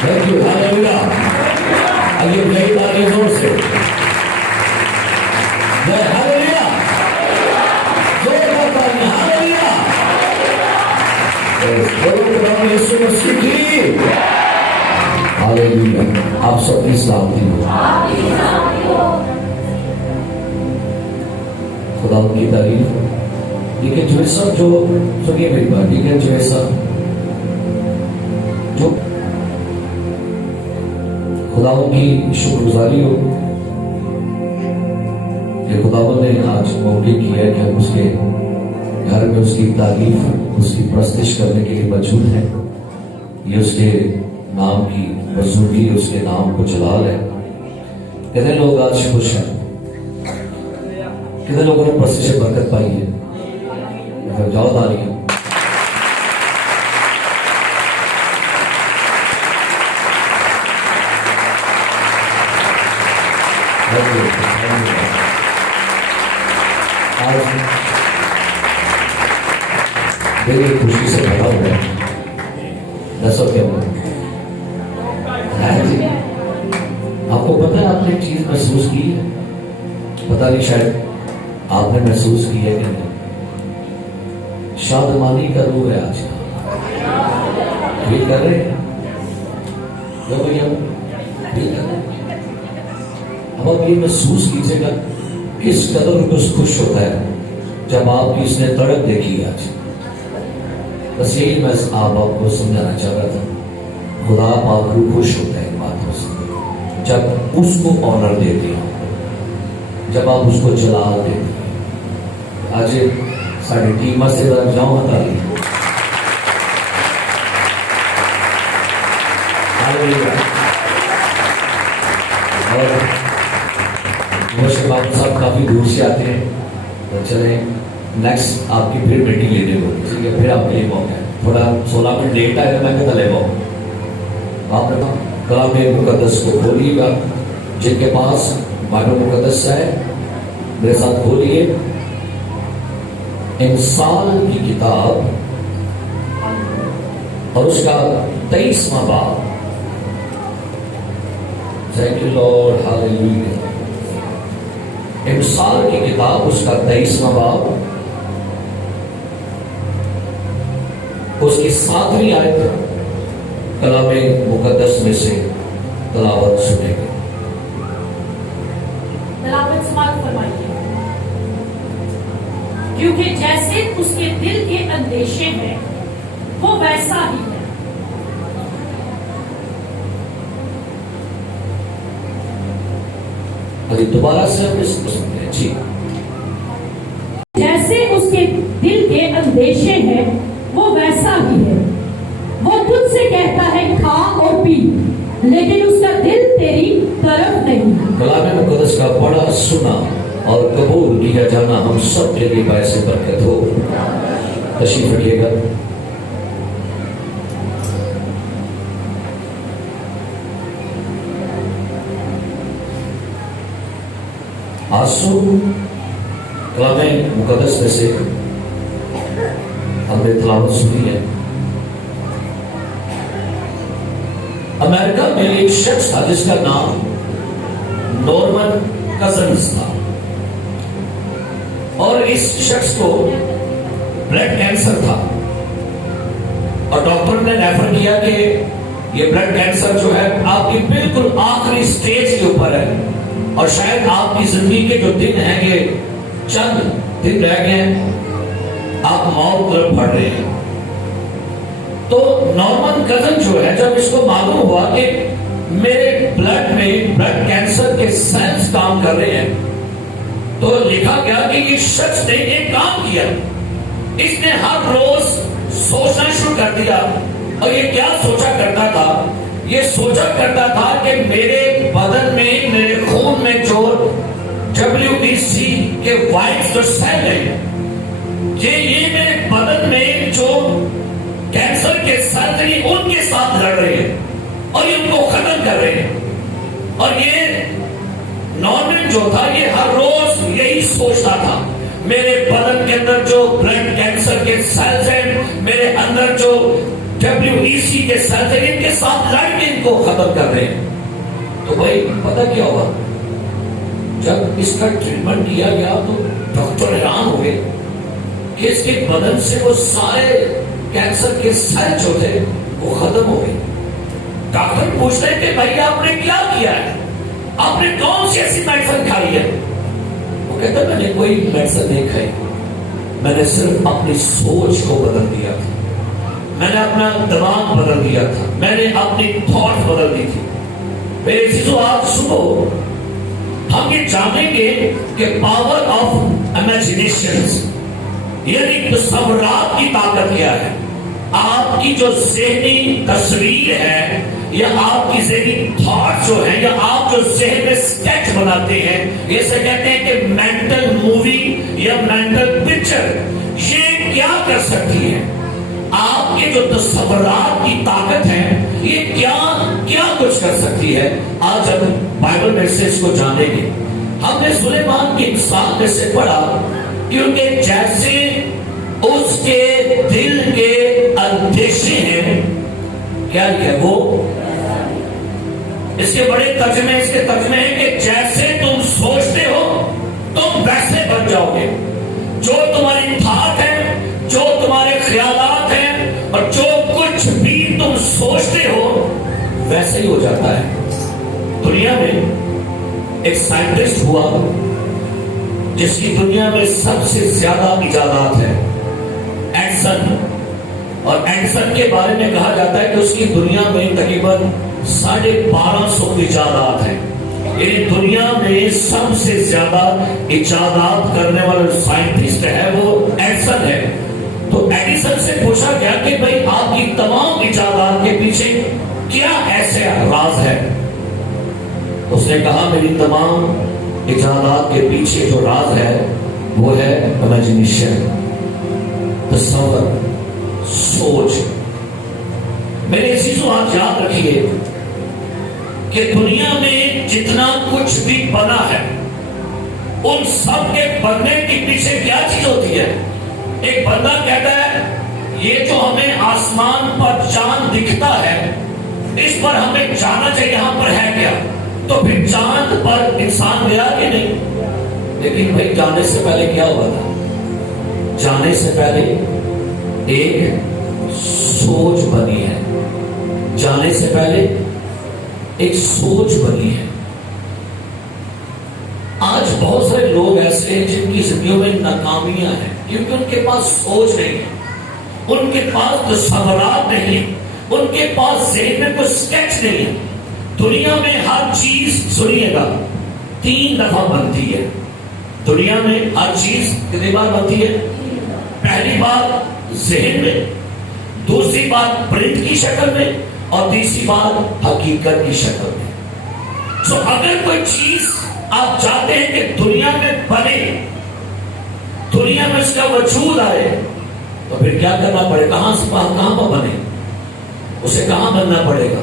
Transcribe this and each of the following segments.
Thank you, hallelujah. آئیے نئی باتیں زور سے ہاللویا، زور کا پانی ہاللویا، بولو یسوع مسیح کی ہاللویا۔ آپ سب کی سلامتی ہو، خدا کی تعریف ہو۔ لیکن جو سب جو سنیے میری بات، لیکن جو ایسا جو خدا کی شکر گزاری ہو کہ خدا نے آج موقع کیا ہے کہ ہم اس کے گھر میں اس کی تعریف، اس کی پرستش کرنے کے لیے موجود ہیں۔ یہ اس کے نام کی بزرگی، اس کے نام کو جلال ہے۔ کتنے لوگ آج خوش ہیں، کتنے لوگوں نے پرستش برکت پائی ہے؟ جاؤ تاریخ دل خوشی سے بھرا ہوا ہے۔ دسو کیا ہوا جی؟ آپ کو پتہ ہے آپ نے ایک چیز محسوس کی ہے، پتہ نہیں شاید آپ نے محسوس کی ہے کہ نہیں، شادمانی کا روح ہے آج یہ کر رہے ہیں اب آپ یہ محسوس کیجیے گا کس قدر خوش ہوتا ہے جب آپ کی اس نے تڑپ دیکھی آج۔ بس یہی میں آپ کو سمجھانا چاہ رہا تھا، خدا پاک روح خوش ہوتا ہے ان باتوں سے جب اس کو آنر دیتے ہو، جب آپ اس کو جلال دیتے ہیں۔ آج ساری ٹیم سے جاؤں ہتا لی اور موشے بابو صاحب کافی دور سے آتے ہیں، تو چلیں نیکسٹ آپ کی پھر میٹنگ لینے کو، ٹھیک ہے؟ پھر آپ کے لیے موقع ہے، تھوڑا 16 منٹ لیٹ آئے گا، میں کہتا لے پاؤں۔ آپ نے کلام مقدس کو کھولیے گا، جن کے پاس بائبل مقدس ہے میرے ساتھ کھولیے انسان کی کتاب اور اس کا 23واں باب۔ تھینک یو لارڈ، ہاللیلویا۔ انسان کی کتاب اس کا 23واں باب، اس کی 7ویں آیت کلام مقدس میں سے تلاوت سنیں گے۔ تلاوت سماعت فرمائیے۔ کیونکہ جیسے اس کے دل کے اندیشے ہیں وہ ویسا ہی ہے۔ دوبارہ سے ہم اس کو سنتے ہیں جی۔ جیسے اس کے دل کے اندیشے ہیں وہ ویسا ہی ہے۔ وہ تجھ سے کہتا ہے کھا اور پی، لیکن اس کا دل تیری طرف نہیں۔ کلام مقدس کا پڑھا، سنا اور قبول کیا جانا ہم سب کے لیے باعث برکت ہو۔ تشریف رکھیے گا۔ آسو کلام مقدس میں سے ہم نے تلاوت سنی ہے۔ امریکہ میں ایک شخص تھا جس کا نام نورمن کزنز تھا، اور اس شخص کو بلڈ کینسر تھا، اور ڈاکٹر نے ریفر کیا کہ یہ بلڈ کینسر جو ہے آپ کی بالکل آخری سٹیج کے اوپر ہے، اور شاید آپ کی زندگی کے جو دن ہیں یہ چند دن رہ گئے ہیں، آپ موت طرف بڑھ رہے ہیں۔ تو نورمن کزن جو ہے، جب اس کو معلوم ہوا کہ میرے بلڈ میں بلڈ کینسر کے سیلز کام کر رہے ہیں، تو لکھا گیا کہ یہ شخص نے ایک کام کیا، اس نے ہر روز سوچنا شروع کر دیا۔ اور یہ کیا سوچا کرتا تھا؟ یہ سوچا کرتا تھا کہ میرے بدن میں، میرے خون میں جو WBC کے وائٹ جو سیل ہیں، یہ میرے بدن میں جو کینسر کے سیل ہیں ان کے ساتھ لڑ رہے ہیں اور ان کو ختم کر رہے ہیں۔ اور یہ نارمن جو تھا یہ ہر روز یہی سوچتا تھا، میرے بدن کے اندر جو بلڈ کینسر کے سیلز ہیں، میرے اندر جو WEC کے سرجری کے ساتھ لڑ کے ان کو ختم کر رہے ہیں. تو بھائی پتہ کیا ہوا؟ جب اس کا ٹریٹمنٹ کیا گیا تو ڈاکٹر حیران ہوئے کہ اس کے بدن سے وہ سارے کینسر کے سیل جو تھے وہ ختم ہو گئے. ڈاکٹر پوچھ رہے کہ بھائی آپ نے کیا کیا ہے؟ آپ نے کون سی ایسی میڈیسن کھائی ہے؟ وہ کہتا میں نے کوئی میڈیسن نہیں کھائی، میں نے صرف اپنی سوچ کو بدل دیا تھا، میں نے اپنا دماغ بدل دیا تھا، میں نے اپنی تھاٹ بدل دی تھی. میرے عزیزو آج صبح ہم یہ جانیں گے کہ پاور آف امیجنیشنز یعنی تصورات کی طاقت کیا ہے. آپ کی جو ذہنی تصویر ہے یا آپ کی ذہنی تھاٹ جو ہے یا آپ جو ذہن میں سکیچ بناتے ہیں، اسے کہتے ہیں کہ مینٹل مووی یا مینٹل پکچر، یہ کیا کر سکتی ہے؟ آپ کے جو تصورات کی طاقت ہے یہ کیا کچھ کر سکتی ہے. آج ہم بائبل میں سے اس کو جانیں گے. ہم نے سلیمان کی مثال میں سے پڑھا کیونکہ جیسے اس کے دل کے اندیشے ہیں، کیا ہے وہ؟ اس کے بڑے ترجمے ہیں کہ جیسے تم سوچتے ہو تم ویسے بن جاؤ گے. جو تمہاری تھاٹ ہے، جو تمہارے خیالات ہیں اور جو کچھ بھی تم سوچتے ہو ویسے ہی ہو جاتا ہے. دنیا میں ایک سائنٹسٹ ہوا جس کی دنیا میں سب سے زیادہ ایجادات ہیں، ایڈسن. اور ایڈسن کے بارے میں کہا جاتا ہے کہ اس کی دنیا میں تقریباً 1250 ایجادات ہیں. یعنی دنیا میں سب سے زیادہ ایجادات کرنے والا سائنٹسٹ ہے وہ ایڈسن ہے. تو ایڈیسن سے پوچھا گیا کہ بھائی آپ کی تمام ایجادات کے پیچھے کیا ایسے راز ہے؟ اس نے کہا میری تمام ایجادات کے پیچھے جو راز ہے وہ ہے امیجنیشن، تصور، سوچ. میرے عزیزو آج یاد رکھیے کہ دنیا میں جتنا کچھ بھی بنا ہے ان سب کے بننے کے پیچھے کیا چیز ہوتی ہے؟ ایک بندہ کہتا ہے یہ جو ہمیں آسمان پر چاند دکھتا ہے اس پر ہمیں جانا چاہیے، یہاں پر ہے کیا؟ تو پھر چاند پر انسان گیا کہ نہیں؟ لیکن بھائی جانے سے پہلے کیا ہوا تھا؟ جانے سے پہلے ایک سوچ بنی ہے. جانے سے پہلے ایک سوچ بنی ہے. آج بہت سارے لوگ ایسے ہیں جن کی زندگیوں میں ناکامیاں ہیں کیونکہ ان کے پاس سوچ نہیں ہے، ان کے پاس تصورات نہیں، ان کے پاس ذہن میں کوئی سکیچ نہیں ہے. دنیا میں ہر چیز سنیے گا 3 دفعہ بنتی ہے. دنیا میں ہر چیز کتنی بار بنتی ہے؟ پہلی بات ذہن میں، دوسری بات پرنٹ کی شکل میں اور تیسری بات حقیقت کی شکل میں. سو اگر کوئی چیز آپ چاہتے ہیں کہ دنیا میں بنے، دنیا میں اس کا وجود آئے، تو پھر کیا کرنا پڑے؟ کہاں پر بنے؟ اسے کہاں بننا پڑے گا؟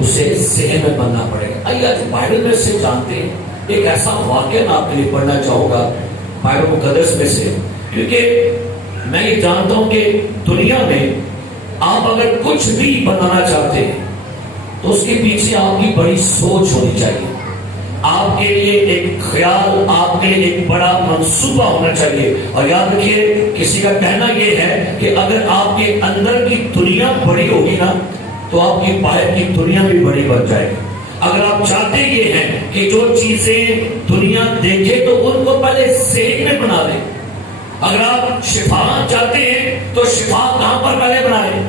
اسے ذہن میں بننا پڑے گا. آئیے آج بائبل میں سے جانتے ہیں ایک ایسا واقعہ میں آپ کے لیے پڑھنا چاہوں گا بائبل مقدس میں سے، کیونکہ میں یہ جانتا ہوں کہ دنیا میں آپ اگر کچھ بھی بنانا چاہتے ہیں تو اس کے پیچھے آپ کی بڑی سوچ ہونی چاہیے. آپ کے لیے ایک خیال، آپ کے لیے ایک بڑا منصوبہ ہونا چاہیے. اور یاد رکھیے کسی کا کہنا یہ ہے کہ اگر آپ کے اندر کی دنیا بڑی ہوگی نا تو آپ کی باہر کی دنیا بھی بڑی بن جائے گی. اگر آپ چاہتے یہ ہیں کہ جو چیزیں دنیا دیکھے تو ان کو پہلے ذہن میں بنا دیں. اگر آپ شفا چاہتے ہیں تو شفا کہاں پر پہلے بنائیں؟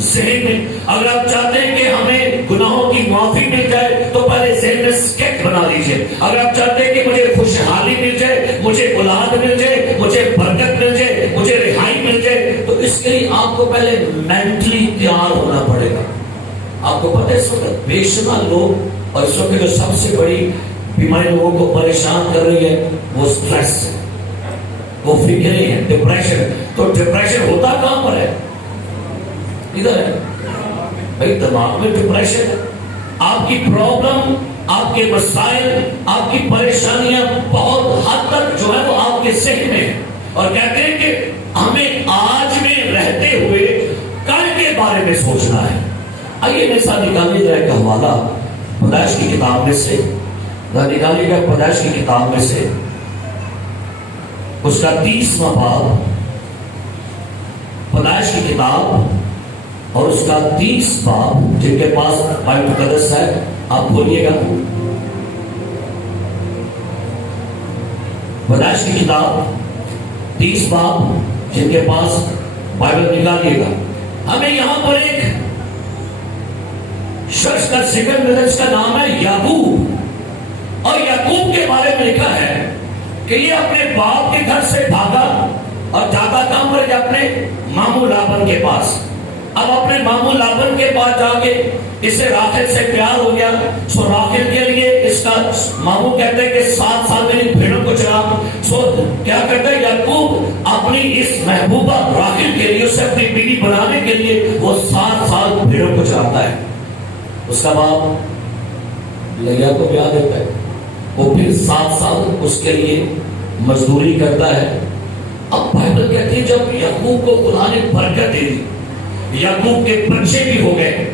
ذہن میں. اگر آپ چاہتے ہیں کہ ہمیں گناہوں کی معافی مل جائے تو پہلے ذہن میں سکیچ بنا لیجئے. اگر آپ چاہتے ہیں کہ مجھے خوشحالی مل جائے، مجھے اولاد مل جائے، مجھے برکت مل جائے، مجھے رہائی مل جائے، تو اس کے لیے آپ کو پہلے مینٹلی تیار ہونا پڑے گا. آپ کو پتہ ہے اس وقت بے شمار لوگ، اور اس وقت جو سب سے بڑی بیماری لوگوں کو پریشان کر رہی ہے وہ سٹریس ہے، وہ فکریں ہیں، ڈپریشن. تو ڈپریشن ہوتا کہاں پر ہے؟ ادھر ہے بھائی، دماغ میں ڈپریشن ہے. آپ کی پرابلم، آپ کے مسائل، آپ کی پریشانیاں بہت حد تک جو ہے وہ آپ کے ذہن میں ہے. اور کہتے ہیں کہ ہمیں آج میں رہتے ہوئے کل نے سوچنا ہے. آئیے میرے ساتھ نکالیے جائے گا حوالہ پیدائش کی کتاب میں سے, نکالیے گا پیدائش کی کتاب میں سے اس کا 30واں باب, پیدائش کی کتاب اور اس کا 30 باب. جن کے پاس بائبل مقدس ہے آپ کھولیے گا. پیدائش کی کتاب 30 باب, جن کے پاس بائبل نکالیے گا. ہمیں یہاں پر ایک شخص کا ذکر ملا جس کا نام ہے یعقوب, اور یعقوب کے بارے میں لکھا ہے کہ یہ اپنے باپ کے گھر سے بھاگا اور جاتا کہاں پر, اپنے ماموں لابن کے پاس. اب اپنے ماموں لابن کے پاس جا کے اسے راحیل سے پیار ہو گیا. سو راحیل کے لیے اس کا ماموں کہتے ہیں کہ 7 سال میری بھیڑوں کو چرا. سو کیا کرتا ہے یعقوب اپنی اس محبوبہ راحیل کے لیے, اسے اپنی بیوی بنانے کے لیے وہ 7 سال بھیڑوں کو چراتا ہے. اس کا باپ لیا کو بیاہ دیتا ہے, وہ پھر 7 سال اس کے لیے مزدوری کرتا ہے. اب بائبل کہتی ہے جب یعقوب کو خدا نے برکت دے دی, یعقوب کے بچے بھی ہو گئے,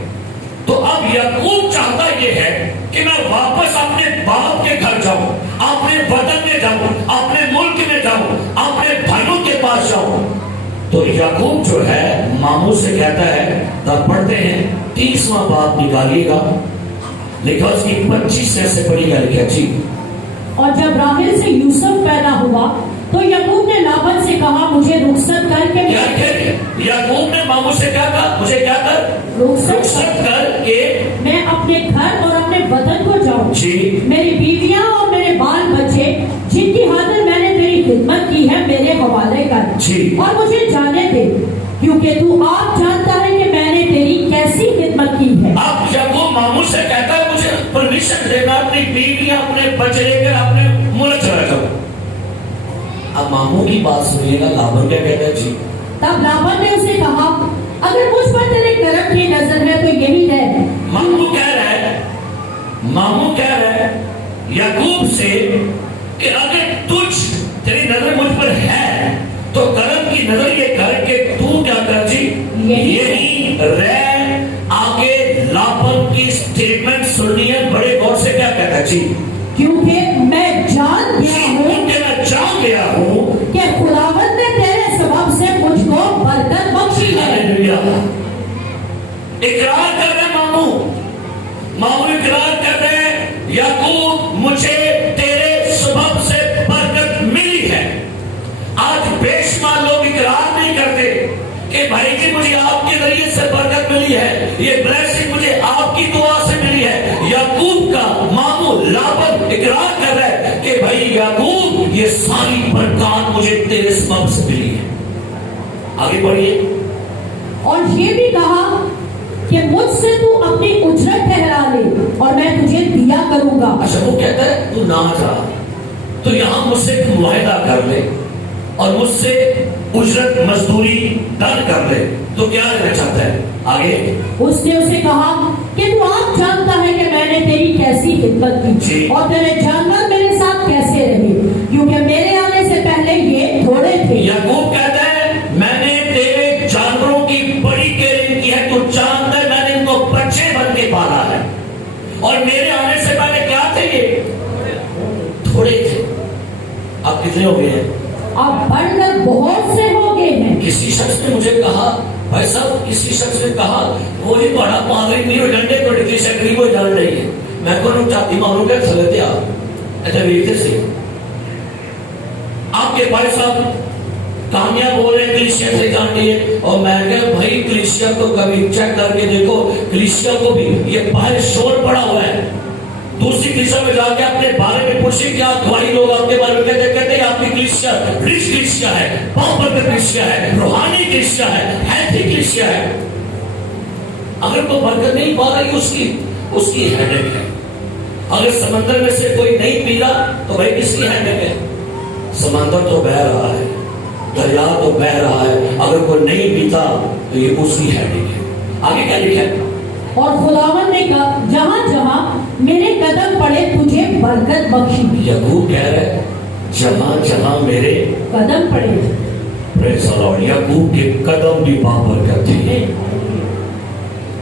تو اب یعقوب چاہتا یہ ہے کہ میں واپس اپنے باپ کے گھر جاؤں, اپنے وطن میں جاؤں, اپنے ملک میں جاؤں, اپنے بھائیوں کے پاس جاؤں. تو یعقوب جو ہے ماموں سے کہتا ہے, تب پڑھتے ہیں 30واں باب نکالیے گا, لکھا اس کی 25 سے پڑھی گا, لکھا جی. اور جب راحیل سے یوسف پیدا ہوا تو یعقوب نے لابن سے کہا مجھے رخصت کر کے, یعقوب نے ماموں سے کیا کہا, مجھے کیا کر رخصت کر کے میں اپنے گھر اور اپنے وطن کو جاؤں. جی. میری بیویاں اور میرے بال بچے جن کی خاطر میں نے تیری خدمت کی ہے میرے حوالے کر, جی. اور مجھے جانے دے کیونکہ تو آپ جانتا ہے کہ میں نے تیری کیسی خدمت کی ہے. اب یعقوب ماموں سے کہتا ہے مجھے پرمیشن دینا اپنی بیویاں اپنے بچے لے کر اپنے ملک چلا جاؤں. اب ماموں کی بات سنیے گا, لابن کیا کہتا ہے جی. تب لابن نے اسے کہا اگر مجھ پر تیرے کرم کی نظر ہے تو یہی ہے. ماموں کہہ رہا ہے یعقوب سے کہ اگر تیری نظر مجھ پر ہے تو کرم کی نظر یہ کر کہ تو کیا کر جی یہی رہ. آگے لابن کی سٹیٹمنٹ سننی ہے بڑے غور سے, کیا کہتا ہے جی. کیونکہ میں جان گیا ہوں کہ خداوند نے تیرے سبب سے مجھ کو برکت بخشی ہے. اقرار کر رہے ماموں اقرار کر رہے یعقوب مجھے تیرے سبب سے برکت ملی ہے. آج بے شمار لوگ اقرار نہیں کرتے کہ بھائی جی مجھے آپ کے ذریعے سے برکت ملی ہے, یہ بلیسنگ مجھے آپ کی دعا سے ملی ہے. یعقوب کا ماموں لابن اقرار کر رہا ہے کہ بھائی یعقوب یہ ساری برکات مجھے تیرے سبب سے ملی ہے. آگے بڑھیے. اور یہ بھی کہا کہ مجھ سے تو اپنی اجرت ٹھہرا لے اور میں تجھے دیا کروں گا. اچھا وہ کہتا ہے تو نہ جا, تو یہاں مجھ سے ایک معاہدہ کر لے اور مجھ سے اجرت مزدوری ڈن کر لے. تو کیا لینا چاہتا ہے آگے. اس نے اسے کہا کہ تو آپ جانتا ہے کہ میں نے تیری کیسی خدمت کی اور تیرے جانور میرے ساتھ کیسے رہے, کیونکہ میرے آنے سے پہلے یہ تھوڑے تھے. یعقوب کہتا ہے میں نے تیرے جانوروں کی بڑی کیئرنگ کی ہے, تو جانتا ہے میں نے ان کو بچے بن کے پالا ہے, اور میرے آنے سے پہلے کیا تھے یہ تھوڑے تھے. اب کتنے ہو گئے ہیں؟ اب بڑھ کر بہت سے ہو گئے ہیں. کسی شخص نے مجھے کہا بھائی صاحب, کسی شخص نے کہا وہی بڑا پاگل نہیں ہو ڈنڈے کو ڈگری شکری کو جان رہی ہے. میں کو نہیں چاہتی معلوم کیا سلتے آپ ایسا ویتے سے آپ کے بھائی صاحب کامیاب ہو رہے ہیں کلیسیا سے جان لیے, اور میں کہا بھائی کلیسیا کو کبھی چیک کر کے دیکھو, کلیسیا کو بھی یہ باہر شور پڑا ہوا ہے. دوسری کلیسیا میں جا کے اپنے بارے میں پوچھیں کیا گواہی لوگ آپ کے بارے میں کہتے ہیں آپ کی کلیسیا رچ کلیسیا ہے, پاپر کلیسیا ہے, روحانی کلیسیا ہے, ہیلتھی کلیسیا ہے. اگر کوئی برکت نہیں پا رہی اس کی ہیڈک ہے. اگر سمندر میں سے کوئی نہیں پی رہا تو بھائی کس کی ہیڈک ہے. سمندر تو بہ رہا ہے, دریا تو بہ رہا ہے, اگر کوئی نہیں پیتا تو یہ اس کی ہیڈک ہے. آگے کیا لکھا ہے؟ اور خداوند نے جہاں جہاں میرے قدم پڑے تجھے برکت بخشی. یعقوب کہہ رہے جہاں جہاں میرے قدم پڑے. پریز دی لارڈ. یعقوب کے قدم بھی بابرکت تھے.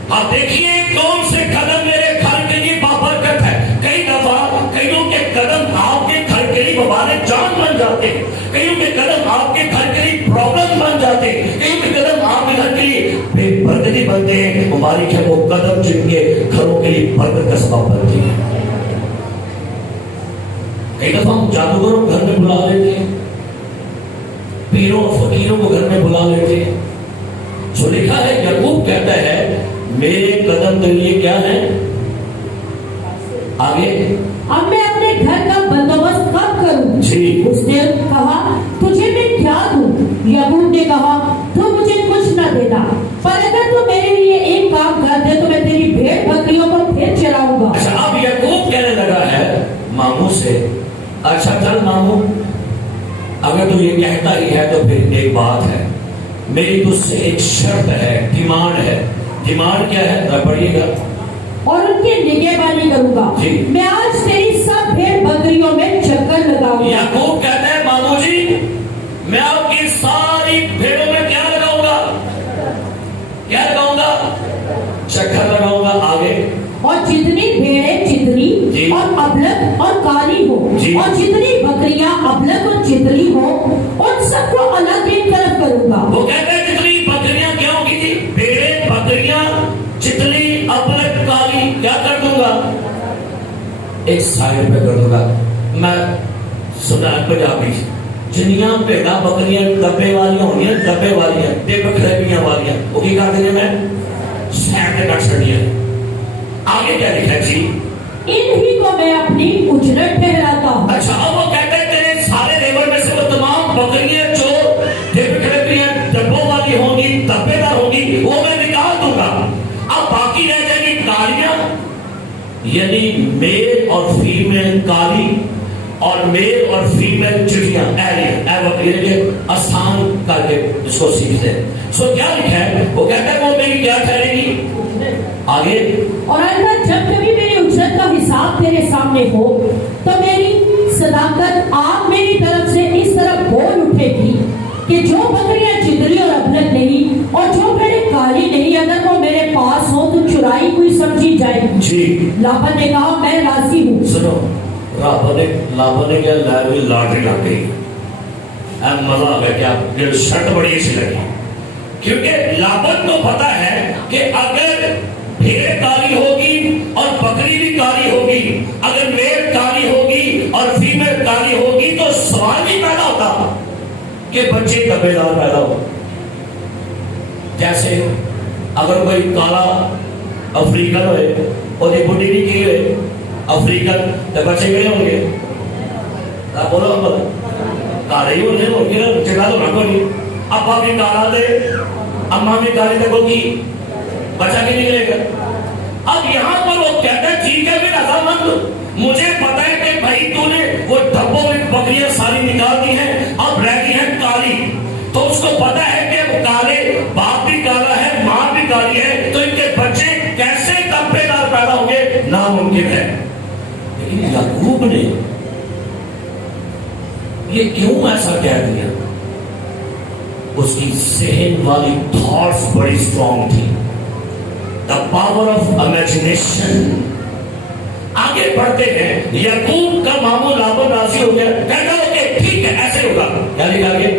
आप देखिए कौन से कदम मेरे घर के लिए बाबरकत है। कई दफा कईयों के कदम आपके घर के लिए बबाले जान बन जाते हैं, कईयों के कदम आपके घर के लिए प्रॉब्लम बन जाते हैं, कईयों के कदम आपके घर के लिए बेबरकती बनते हैं। मुबारक है वो कदम जिनके घरों के लिए बरकत का सबब बनती है। कई दफा हम जादूगरों को घर में बुला लेते हैं, पीरों फकीरों को घर में बुला लेते हैं। जो लिखा है, याकूब कहता है मेरे कदम तेरे लिए क्या है, आगे अब मैं अपने घर का बंदोबस्त कब करूं? जी। उसने कहा तुझे मैं क्या दूं? याकूब ने कहा तू मुझे कुछ न देना, पर अगर तू मेरे लिए एक काम कर दे तो मैं तेरी भेड़ बकरियों को फिर चराऊंगा। अच्छा, अब याकूब कहने लगा है मामू से, अच्छा चल मामू, अगर तू ये कहता ही है तो फिर एक बात है, मेरी तुझसे एक शर्त है, डिमांड है। डिमांड क्या है, पढ़िएगा। और उनकी निगहबानी करूंगा, जी। मैं आज तेरी सब भेड़ बकरियों में चक्कर लगाऊंगा। याकूब कहते हैं मामू जी, मैं आपकी सारी भेड़ों में क्या लगाऊंगा, क्या लगाऊंगा, चक्कर लगाऊंगा। आगे और जितनी भेड़ें चितली जी। और अबलग और काली हो, जी। और जितनी बकरियां अबलग और चितली हो, उन सबको अलग एक तरफ करूंगा। वो कहते हैं जितनी बकरियां क्या होगी जी, भेड़ें बकरियां चितली अबलग काली क्या कर दूंगा, एक साइड पे कर दूंगा। मैं सुना पंजाबी जिन्नियां भेड़ा बकरियां डब्बे वालियां होंगी, डब्बे वालियां टिप खड़ेपियां वालियां, वो की कर देंगे, मैं साइड पे कट छड़ियां। आगे क्या लिखा है जी, इन्हीं को मैं अपनी उजरत ठहराता हूँ। अच्छा, अब वो कहते हैं तेरे सारे लेबर में से वो तमाम बकरियां जो टिप खड़ेपियां डब्बों वाली होंगी, डब्बेदार होंगी, वो मैं निकाल दूंगा। अब बाकी रह जाएगी कालियां, यानी मेल और फीमेल काली और मेल और फीमेल चिड़ियां, आसान करके इसको सीखते हैं। सो क्या लिखा है, वो कहता है वो मेरी क्या ठहरेगी, आगे। और अगर जब कभी मेरी उजरत का हिसाब तेरे सामने हो तो मेरी सदाकत आप मेरी तरफ से इस तरफ बोल उठेगी कि जो बकरियां चितली और अबलग नहीं और जो भेड़ें काली नहीं, अगर वो मेरे पास हो तो चुराई हुई समझी जाएगी। जी। लाबन ने कहा मैं राजी हूँ। सुनो, लाबन ने क्या लॉटरी लग गई, मजा आ गया, क्या शर्त बड़ी अच्छी लगी, क्योंकि लाबन को पता है कि अगर भेड़ काली होगी और बकरी भी काली होगी, अगर मेल काली होगी और फीमेल काली होगी तो सवाल भी पैदा होता कि बच्चे डब्बेदार पैदा हो। जैसे अगर कोई काला अफ्रीकन होए और ये बुढ़ी भी की हुए अफ्रीकन, तो बच्चे कितने होंगे, बोलो हम बोलो काले ही होंगे ना, चिड़ा तो रखो नहीं। अब्बा भी काला दे, अम्मा भी काली देखो की, बच्चा भी निकलेगा। अब यहाँ पर वो कहता है ठीक है, फिर रजामंद, मुझे पता है कि भाई तूने वो डब्बों में बकरियां सारी निकाल दी हैं, अब रह गई हैं काली, तो उसको पता है कि वो काले, बाप भी काला है, माँ भी काली है, तो इनके बच्चे कैसे डब्बेदार पैदा होंगे, नामुमकिन है। लेकिन याकूब ने ये क्यों ऐसा कह दिया, उसकी सहन वाली थॉट्स बड़ी स्ट्रॉन्ग थी, द पावर ऑफ इमेजिनेशन। आगे बढ़ते हैं, याकूब का मामू लाबन राजी हो गया, कहता है कि ठीक है ऐसे होगा। क्या लिखा आगे,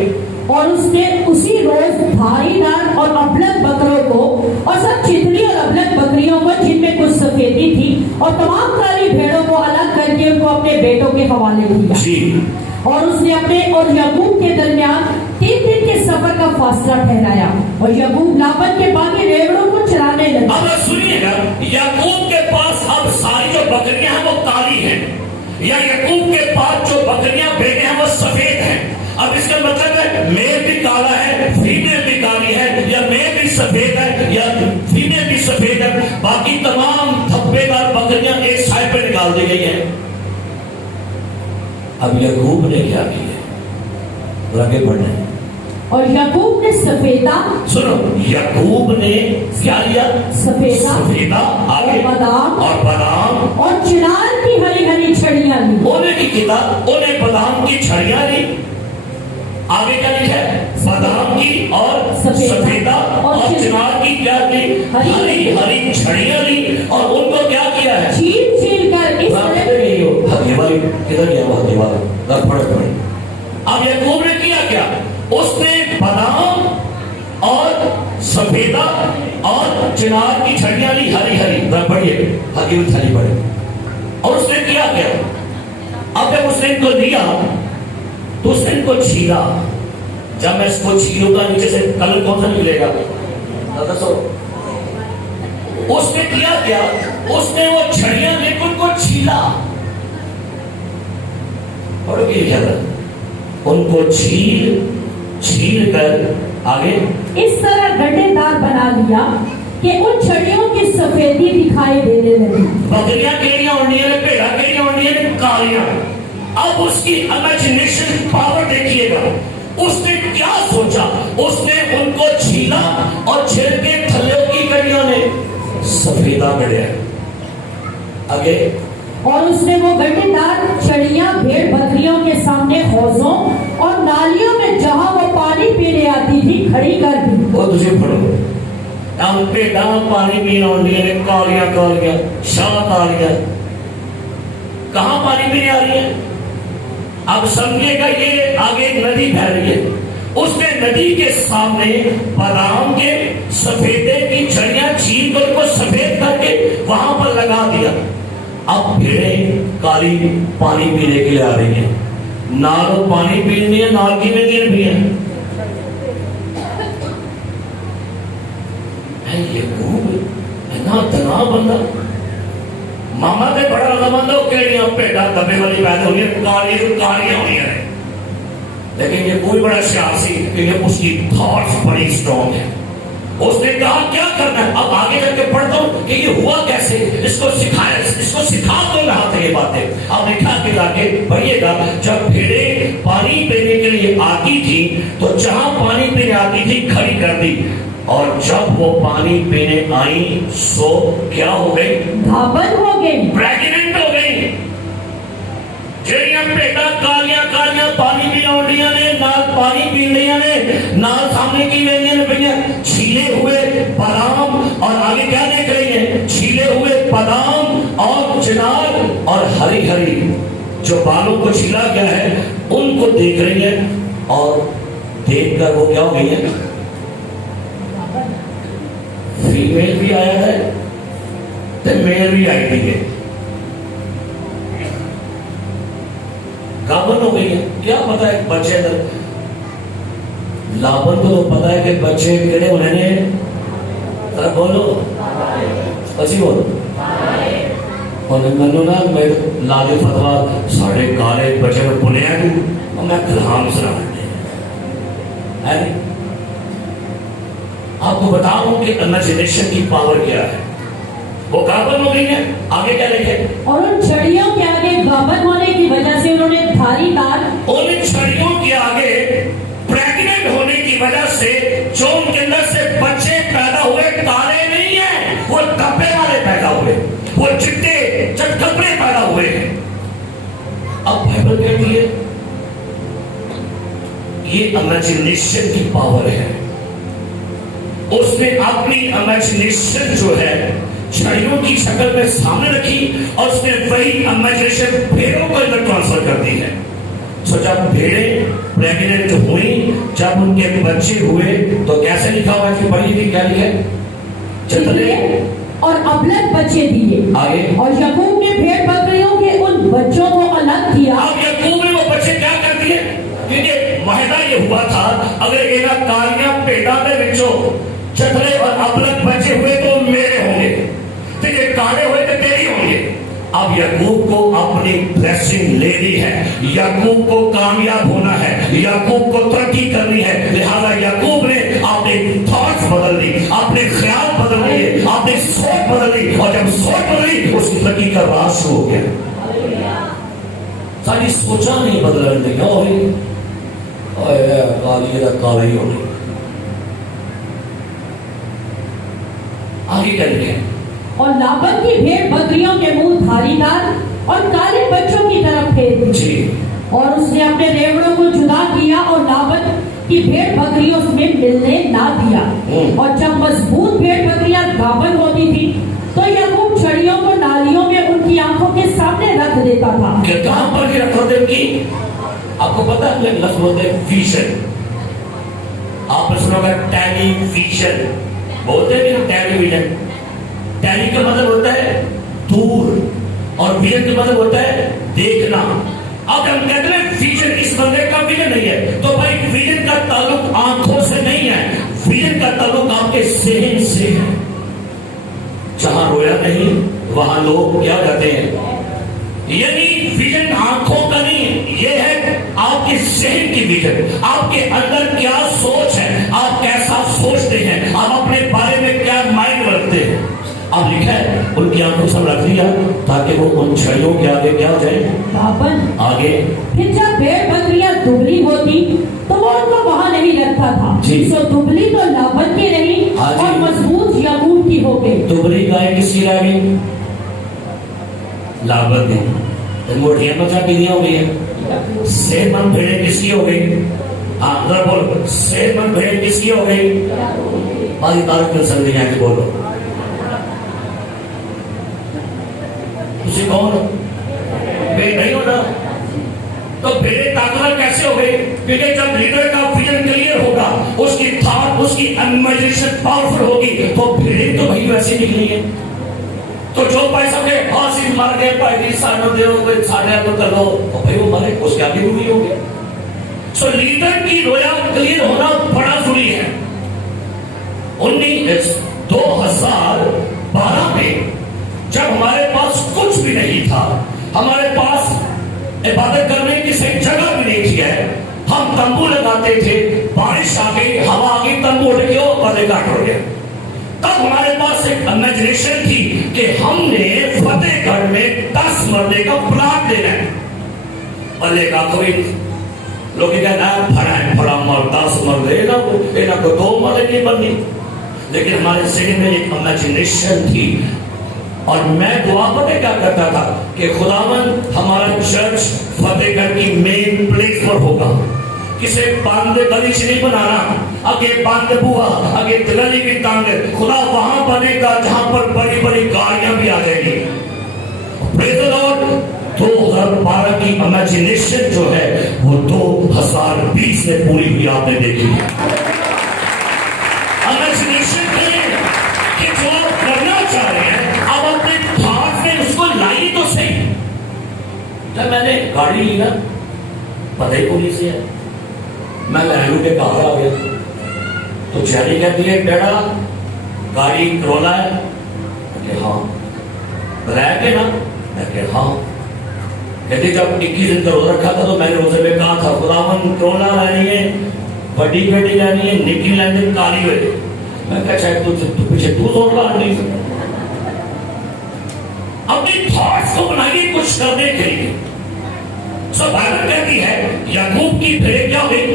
और उसने उसी रोज धारीदार और अबलग बकरों को और सब चितली और अबलग बकरियों को जिनमें कुछ सफेदी थी और तमाम काली भेड़ों को अलग करके उनको अपने बेटों के हवाले किया। जी। और उसने अपने और याकूब के दरमियान 3 दिन के सफर का फासला ठहराया और याकूब लाबन के बाकी रेवड़ों को चराने लगा। अब सुनिएगा, याकूब के पास अब सारी जो बकरियां हैं वो काली हैं, या याकूब के पास जो बकरियां बेटे हैं वो सफेद हैं। अब इसका मतलब है मेल भी काला है, फीमेल भी काली है, या मेल भी सफेद है या फीमेल भी सफेद है, बाकी तमाम धब्बेदार बकरियां एक साइड पे निकाल दी गई हैं। अब याकूब ने क्या किया, और आगे बढ़ना है। और याकूब ने सफेदा, सुनो, याकूब ने क्या लिया, सफेदा आगे और बादाम और चिनार की हरी हरी छड़ियां ली। ओने की किताब, ओने बादाम की छड़ियां ली। आगे क्या लिखा है? बादाम की और सफेदा और चिनार की क्या ली? हरी हरी छड़ियां ली और उनको क्या किया है? छील कर इस ये वाली किधर गया? वो वाला पढ़े पढ़े। अब याकूब ने किया क्या? उसने बादाम और सफेदा और चिनार की छड़ियां ली, हरी हरी पढ़िए, हरी थली पढ़े। और उसने किया क्या? अब जब उसने इनको दिया तो उसने इनको छीला। जब मैं इसको छीलूंगा नीचे से कलर कौन सा निकलेगा? उसने किया क्या? उसने वो छड़ियां लेकर उनको छीला। और क्या था? उनको छील कर आगे इस तरह गड्ढेदार बना लिया कि उन छड़ियों की सफेदी दिखाई देने लगी। बकरियां केड़ियां होनी है, भेड़ा केड़ियां होनी है, कालियां। अब उसकी इमेजिनेशन पावर देखिएगा। उसने क्या सोचा? उसने उनको छीला और छील के थल्ले की कड़ियों ने सफेदा गढ़िया आगे। और उसने वो गड्ढेदार छड़ियां भेड़ बकरियों के सामने हौजों और नालियों में जहां वो पानी पीने आती थी खड़ी कर दी। वो तुझे पढ़ो, हम भेड़ा पानी पीने आती है, कालियां कालियां शाह कालियां, कहां पानी पीने आ रही है? अब समझिएगा, ये आगे नदी बह रही है। उसने नदी के सामने बादाम के सफेदे की छड़ियां छील कर को सफेद करके वहां पर लगा दिया। अब भेड़ें काली पानी पीने के लिए आ रही है। नाल पानी पीनी है, नाल की में भी है। ये इतना तना बंदा मामा ते बड़ा लगा बंदा केड़ियां भेड़ा दबे वाली पैदा हुई है, कालियां हुई है। लेकिन ये कोई बड़ा होशियार सी कि ये उसकी थॉट्स बड़ी स्ट्रॉन्ग है। उसने कहा क्या करना है? अब आगे जाके पढ़ता हूं कि ये हुआ कैसे, इसको सिखाया, इसको सिखा तो रहा था ये बातें। अब लिखा के जाके पढ़िएगा, जब भेड़ें पानी पीने के लिए आती थी तो जहां पानी पीने आती थी खड़ी कर दी। और जब वो पानी पीने आई सो क्या हो गई? गाभन हो गई, प्रेग्नेंट हो गई। ਜਿਹੜੀਆਂ ਭੇਡਾਂ ਕਾਲੀਆਂ ਕਾਲੀਆਂ ਪਾਣੀ ਪੀਉਂਦੀਆਂ ਨੇ, ਨਾਲ ਪਾਣੀ ਪੀਂਦੀਆਂ ਨੇ, ਨਾਲ ਸਾਹਮਣੇ ਕੀ ਵੇਖਦੀਆਂ ਨੇ ਪਈਆਂ? छीले हुए बादाम। और आगे क्या देख रही हैं? छीले हुए बादाम और चिनार और हरी हरी जो बालों को छीला गया है उनको देख रही है। और देखकर वो क्या हो गई है? फीमेल भी आया है तो मेल भी आई थी है, गाभन हो गई है। क्या पता है बच्चे अंदर? लाभन को तो पता है कि बच्चे केड़े होने ने। तर बोलो अच्छी बोलो। और मैनू ना मैं लाले फतवा साढ़े काले बच्चे को बुनिया तू और मैं कलाम सुना है। आपको बताऊं कि इमेजिनेशन की पावर क्या है। वो गाभन हो गई है। आगे क्या लिखे? और उन छड़ियों के आगे गाभन होने की वजह से उन्होंने धारीदार, उन छड़ियों के आगे प्रेग्नेंट होने की वजह से जो उनके अंदर से बच्चे पैदा हुए काले नहीं है, वो धब्बे वाले पैदा हुए, वो चिट्टे चटकपड़े पैदा हुए। अब बाइबल कहती है ये इमेजिनेशन की पावर है। उसने अपनी इमेजिनेशन जो है छड़ियों की शक्ल में सामने रखी और उसने वही इमेजिनेशन भेड़ों को अंदर ट्रांसफर कर दी है। तो जब भेड़ें प्रेग्नेंट हुई, जब उनके बच्चे हुए तो कैसे लिखा हुआ है? पढ़ी थी क्या लिखा है? चतरे और अबलग बच्चे दिए। आगे। और याकूब ने भेड़ बकरियों के उन बच्चों को अलग किया। अब याकूब ने वो बच्चे क्या कर दिए? क्योंकि माहिदा ये हुआ था, अगर इन्हें कालियां भेड़ा के विचों चतरे और अबलग बच्चे हुए तो मेरे होंगे, तो ये काले हुए तो तेरी होंगे। अब याकूब को अपनी ब्लेसिंग लेनी है, याकूब को कामयाब होना है, याकूब को तरक्की करनी है। लिहाजा याकूब ने अपने थॉट्स बदल दी, अपने ख्याल बदल दिए, अपनी सोच बदल दी। और जब सोच बदली उसकी तरक्की का राज शुरू हो गया। सारी सोचा नहीं बदल रही काला ही हो गई। आगे कर रहे हैं। और लाबन की भेड़ बकरियों के मुंह धारीदार और काले बच्चों की तरफ फेर दी। जी। और उसने अपने रेवड़ों को जुदा किया और लाबन की भेड़ बकरियों में मिलने ना दिया। और जब मजबूत भेड़ बकरियां गाभन होती थी तो याकूब छड़ियों को नालियों में उनकी आंखों के सामने रख देता था। कि कहां पर ये रखो देव की? आपको पता है लफ्ज बोलते हैं विजन। आपने सुना होगा टेलीविजन, बोलते हैं टेलीविजन। टेली का मतलब होता है दूर और विजन का मतलब होता है देखना। अब हम कहते हैं विजन, इस बंदे का विजन नहीं है, तो भाई विजन का ताल्लुक आंखों से नहीं है, विजन का ताल्लुक आपके ज़हन से है। जहां रोया नहीं वहां लोग क्या कहते हैं? यानी विजन आंखों का नहीं, ये है आपके ज़हन की विजन। आपके अंदर क्या सोच है, आप कैसा सोचते हैं, आप अपने बारे में क्या माइंड रखते हैं। अब लिखा है उनकी आंखों से रख दिया ताकि वो उन छड़ियों के आगे क्या हो जाए? गाभन। आगे फिर जब भेड़ बकरियां दुबली होती तो वो उनको वहां नहीं रखता था। जी। सो दुबली तो लाबन की रही हाँ जी। और मजबूत याकूब की हो गई। दुबली गाय किसकी रह गई? लाबन की। मोटियां बचा की हो गई है। सेहतमंद भेड़ें किसकी हो गई? हाँ बोलो, सेहतमंद भेड़ें किसकी हो गई? बाकी तारीफ कर सकते हैं कि बोलो तुझे कौन भेड़ नहीं हो ना? तो भेड़ें ताकतवर कैसे हो गई? क्योंकि जब लीडर का विजन क्लियर होगा, उसकी थॉट, उसकी इमेजिनेशन पावरफुल होगी, तो भेड़ें तो भाई वैसे निकली है। तो जो पैसा के फांसी मर गए पैदी सानों देव साढ़े को कर दो, तो भाई वो मरे, उसके आगे भी हो गया। सो लीडर की रोया क्लियर होना बड़ा जरूरी है। 2012 में जब हमारे पास कुछ भी नहीं था, हमारे पास इबादत करने की सही जगह भी नहीं थी है, हम तंबू लगाते थे, बारिश आ गई, हवा आ गई, तंबू उठ गया, पर्दे काट हो गया। तब हमारे पास एक इमेजिनेशन थी कि हमने फतेहगढ़ में 10 मरले का प्लाट लेना है। मरले का कोई लोग फड़ा मर 10 मरले ना को 2 मरले नहीं बननी, लेकिन हमारे ज़हन में एक इमेजिनेशन थी। और मैं दुआ पता क्या करता था कि खुदावन हमारा चर्च फतेहगढ़ की मेन प्लेस पर होगा, किसे बांधे गली से नहीं बनाना, आगे बांधे बुआ, आगे गली भी तांगे, खुदा वहां बनेगा जहां पर बड़ी बड़ी गाड़ियां भी आ जाएंगी। Praise the Lord. 2012 की इमेजिनेशन जो है वो 2020 में पूरी हुई, आपने देखी है। इमेजिनेशन कि जो आप करना चाह रहे हैं, अब अपने थॉट में उसको लाई तो सही। जब मैंने गाड़ी ली ना, पता ही पुलिस से है, मैं लहलू के बाहर आ गया, तो चैरी कहती है बेटा गाड़ी करोला है? कहते हाँ। ब्लैक है ना? कहते हाँ। कहते जब 21 दिन का रोजा रखा था तो मैंने रोजे में कहा था खुदावन करोला लेनी है, बड़ी बेटी लेनी है, निकी लेनी है, काली बेटी। मैं कहा शायद तू पीछे तू जोर ला नहीं सकता। अपनी थॉट्स को बनाइए कुछ करने के लिए। सो बाइबल कहती है याकूब की भेड़ क्या हो गई?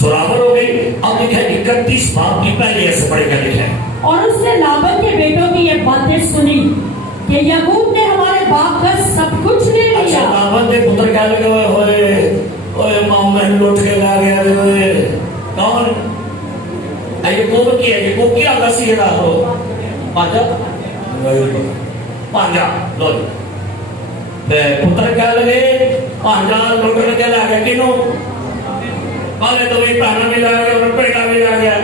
सुरावर हो गई। अब लिखा है 31 बाब की पहले ऐसे पढ़ेगा लिखा है। और उसने लाबन के बेटों की ये बातें सुनी कि याकूब ने हमारे बाप का सब कुछ ले लिया। अच्छा, लाबन के पुत्र क्या लगे हुए? ओए मामा लुट के ला गया रे। कौन? याकूब की है, याकूब की आगा सी रहा हो पांजा लो पुत्र क्या लगे? पांजा लुट के ला गया। किनो? पहले तो भाई प्राण भी ला गया और बेटा भी ला गया।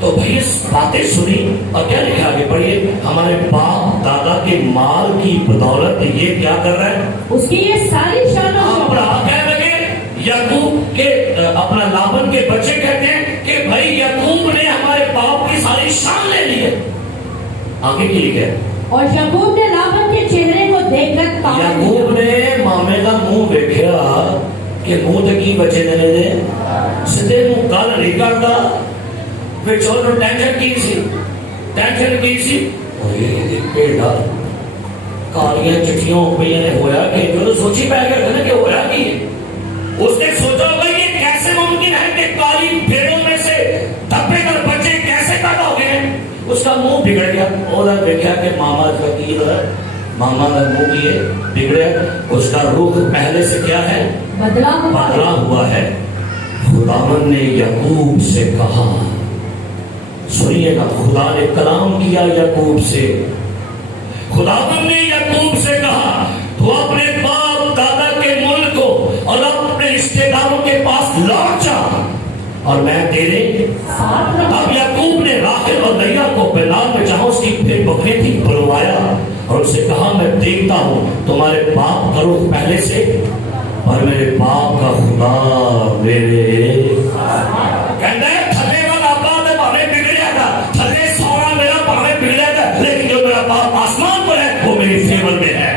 तो भाई बातें सुनी और क्या लिखा आगे पढ़िए। हमारे बाप दादा के माल की बदौलत ये क्या कर रहा है? उसकी ये सारी शान क्या लगे? याकूब के अपना लाबन के बच्चे कहते हैं कि भाई याकूब ने हमारे बाप की सारी शान ले ली है। आगे की लिखे और याकूब ने लाबन के चेहरे को देखकर याकूब ने मामे का मुंह देखा कि मुंह तक की बचे देने दे सीधे मुंह गल नहीं करता। फिर चोर टेंशन की सी भेड़ा कालियां चिट्ठियां पईयां ने होया कि जो सोची पै गया ना कि होया कि उसने सोचा होगा ये कैसे मुमकिन है कि काली भेड़ों में से धब्बेदार बच्चे कैसे पैदा हो गए। उसका मुंह बिगड़ गया और देखा कि मामा फकीर मामा ने मुंह किए बिगड़े, उसका रुख पहले से क्या है, बदला हुआ है। खुदावन ने याकूब से कहा, सुनिएगा, खुदा ने कलाम किया याकूब से। खुदावन ने याकूब से कहा, तू अपने बाप दादा के मुल्क को और अपने रिश्तेदारों के पास लौट जा और मैं तेरे साथ रहूंगा। अब याकूब ने राहेल और लैया को बेलाल में जहां उसकी फिर बकरी थी बुलवाया और उनसे कहा, मैं देखता हूं तुम्हारे बाप का रुख पहले से, और मेरे बाप का खुदा मेरे कहते हैं थले वाला बाप है, भावे बिगड़िया था, थले सोना मेरा भावे बिगड़िया था, लेकिन जो मेरा बाप आसमान पर है वो मेरी फेवर में है।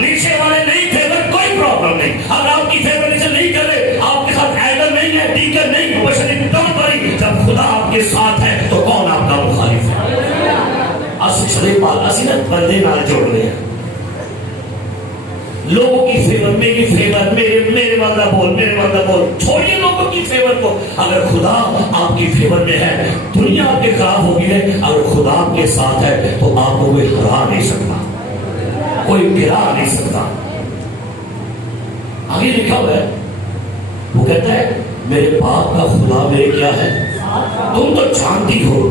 नीचे वाले नहीं फेवर, कोई प्रॉब्लम नहीं। अगर आपकी फेवर नीचे नहीं करे, आपके साथ एडर नहीं है, डीकर नहीं, बशरी डोंट वरी, जब खुदा आपके साथ है तो कौन आपका मुखालिफ है। असली बात असी ना बंदे नाल जोड़ रहे हैं, लोगों की फेवर, मेरी फेवर, मेरे वाला बोल, मेरे वाला बोल, छोड़िए लोगों की फेवर को। अगर खुदा आपकी फेवर में है, दुनिया आपके खराब होगी है, अगर खुदा आपके साथ है तो आपको कोई हरा नहीं सकता, कोई गिरा नहीं सकता। आगे लिखा हुआ है, वो कहता है मेरे बाप का खुदा मेरे क्या है। तुम तो जानती हो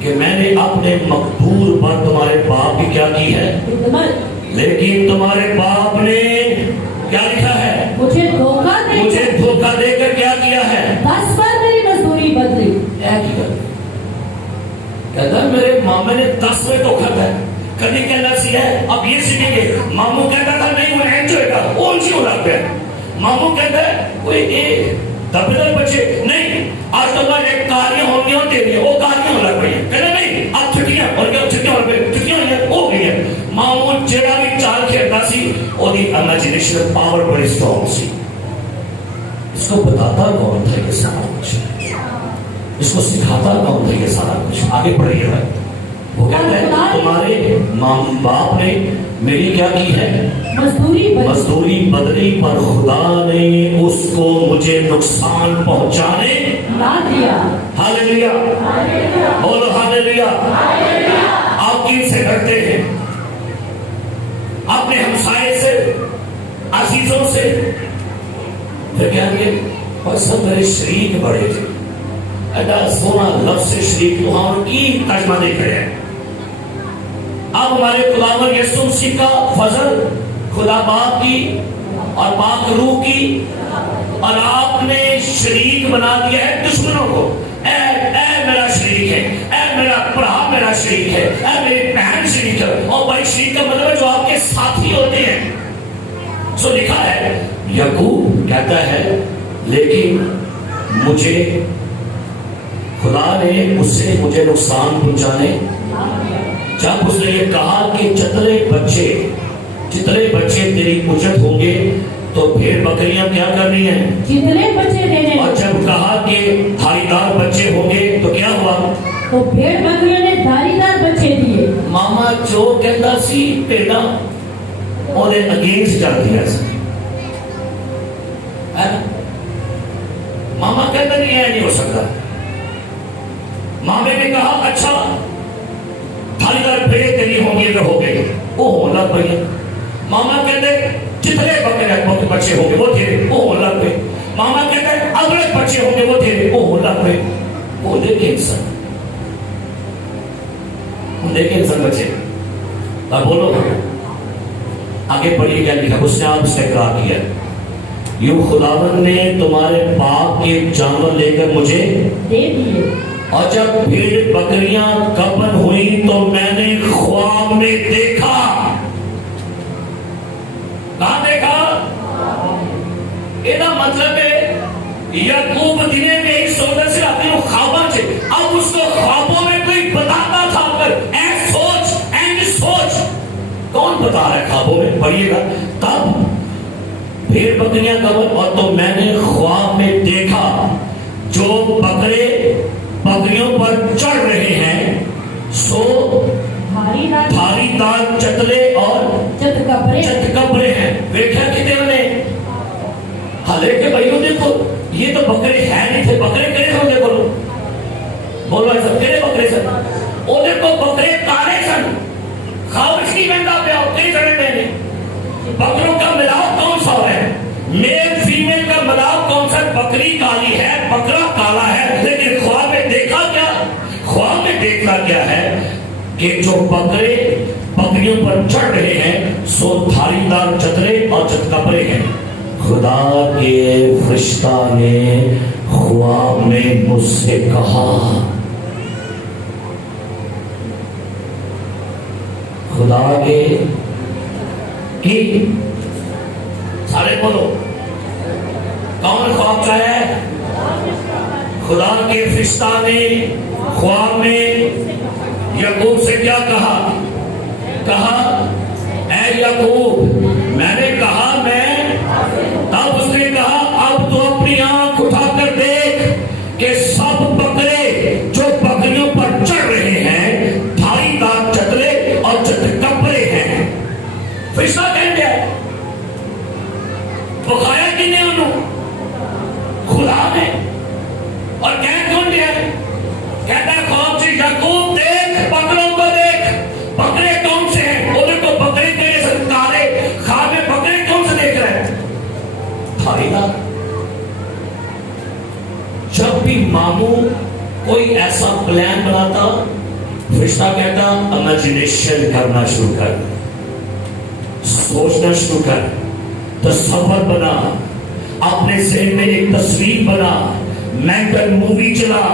कि मैंने अपने मकदूर पर तुम्हारे बाप की क्या की है, लेकिन तुम्हारे बाप ने क्या लिखा है, मुझे धोखा देकर क्या किया है, 10 बार मेरी मजदूरी बदली। क्या किया, कहता है मेरे मामे ने 10 में धोखा दिया। कभी कहना सी है, अब ये सीखेंगे। मामू कहता था नहीं वो एंजॉयगा, वो उनकी हो रहा है। मामू कहता है कोई दबेदार बच्चे नहीं, आज तो बार एक कार्य होंगे और तेरी वो कार्य हो रहा है, कहना नहीं अब छुट्टियां और क्या छुट्टियां हो गई है। मामू जेड़ा भी चाल खेलता सी, ओदी इमेजिनेशन पावर बड़ी स्ट्रांग सी। इसको बताता कौन था ये सारा कुछ, इसको सिखाता कौन था ये सारा कुछ। आगे बढ़िए भाई, वो कहता है तुम्हारे माँ बाप ने मेरी क्या की है, मजदूरी बदली, पर खुदा ने उसको मुझे नुकसान पहुंचाने ना दिया। हालेलुया, बोलो हालेलुया। आप किनसे डरते हैं, अपने हमसाए से, अजीजों से, फिर कहेंगे और सब मेरे शरीक बड़े थे, एडा सोना लफ्ज से शरीक तो हम की तर्जमा देख रहे हैं। अब हमारे खुदावर यीशु मसीह का फजल, खुदा बाप की और पाक रूह की, और आपने शरीक बना दिया है दुश्मनों को। ए मेरा शरीक है, ए मेरा भरा मेरा शरीक है, ए मेरी बहन शरीक है। और भाई शरीक का मतलब है जो आपके साथी होते हैं। सो लिखा है, याकूब कहता है लेकिन मुझे खुदा ने उससे मुझे नुकसान पहुंचाने, जब उसने ये कहा कि जितने बच्चे तेरी उजत होंगे तो भेड़ बकरियां क्या करनी है, जितने बच्चे देने। और जब कहा कि धारीदार बच्चे होंगे तो क्या हुआ, तो भेड़ बकरियों ने धारीदार बच्चे दिए। मामा जो कहता सी भेड़ा ओदे अगेंस्ट चलती है। मामा कहता नहीं हो सकता। मामे ने कहा अच्छा धारीदार भेड़ तेरी होंगी तो हो गए, वो हो लग गई। मामा कहते जितने बच्चे होंगे वो तेरे, वो हो लग गए। मामा कहते अगले बच्चे होंगे वो तेरे, वो हो लग गए। वो देखे इंसान बच्चे। अब बोलो आगे पढ़िए क्या लिखा, उसने आप इसका इकरार किया, यूं खुदावन ने तुम्हारे बाप के जानवर लेकर मुझे दे दिए, और जब भेड़ बकरियां कफन हुई तो मैंने ख्वाब में देखा। कहां देखा, एदा मतलब है याकूब दिने में एक सोदर से अपने ख्वाबों से, अब उसको ख्वाबों में कोई बताता था, पर एंड सोच कौन बता रहा है ख्वाबों में, पढ़िएगा। तब भेड़ बकरियां कफन, और तो मैंने ख्वाब में देखा जो बकरियों पर चढ़ रहे हैं, सो धारीदार चतले और चतकबरे हैं। देखा कितने ने, हाले के भाइयों देखो ये तो बकरे है नहीं थे, बकरे केड़े थे देखो, बोलो सब केड़े बकरे सन, ओदे को बकरे काले सन, खावच की बंदा पे जो बकरे बकरियों पर चढ़ रहे हैं सो धारीदार चतरे और चतकबरे हैं। खुदा के फरिश्ता ने ख्वाब में मुझसे कहा, खुदा के की सारे बोलो, कौन ख्वाब का है? खुदा के फरिश्ता ने ख्वाब में याकूब से क्या कहा? कहा, ऐ याकूब, मैंने कहा मैं। तब उसने कहा, अब तो अपनी आंख उठाकर देख कि सब बकरे जो बकरियों पर चढ़ रहे हैं धारीदार चतरे और चतकबरे हैं। फरिश्ता कह गया, बुखाया किने उन्होंने? खुदा ने। और कह कौन दिया? कहता है ख्वाब से, याकूब देख बकरों को देख, बकरे कौन से हैं? बोले को बकरे तेरे से काले, ख्वाब में बकरे कौन से देख रहे हैं? धारीदार। जब भी मामू कोई ऐसा प्लान बनाता, फरिश्ता कहता इमेजिनेशन करना शुरू कर, सोचना शुरू कर, तस्वीर बना, अपने जहन में एक तस्वीर बना, मेंटल मूवी चला,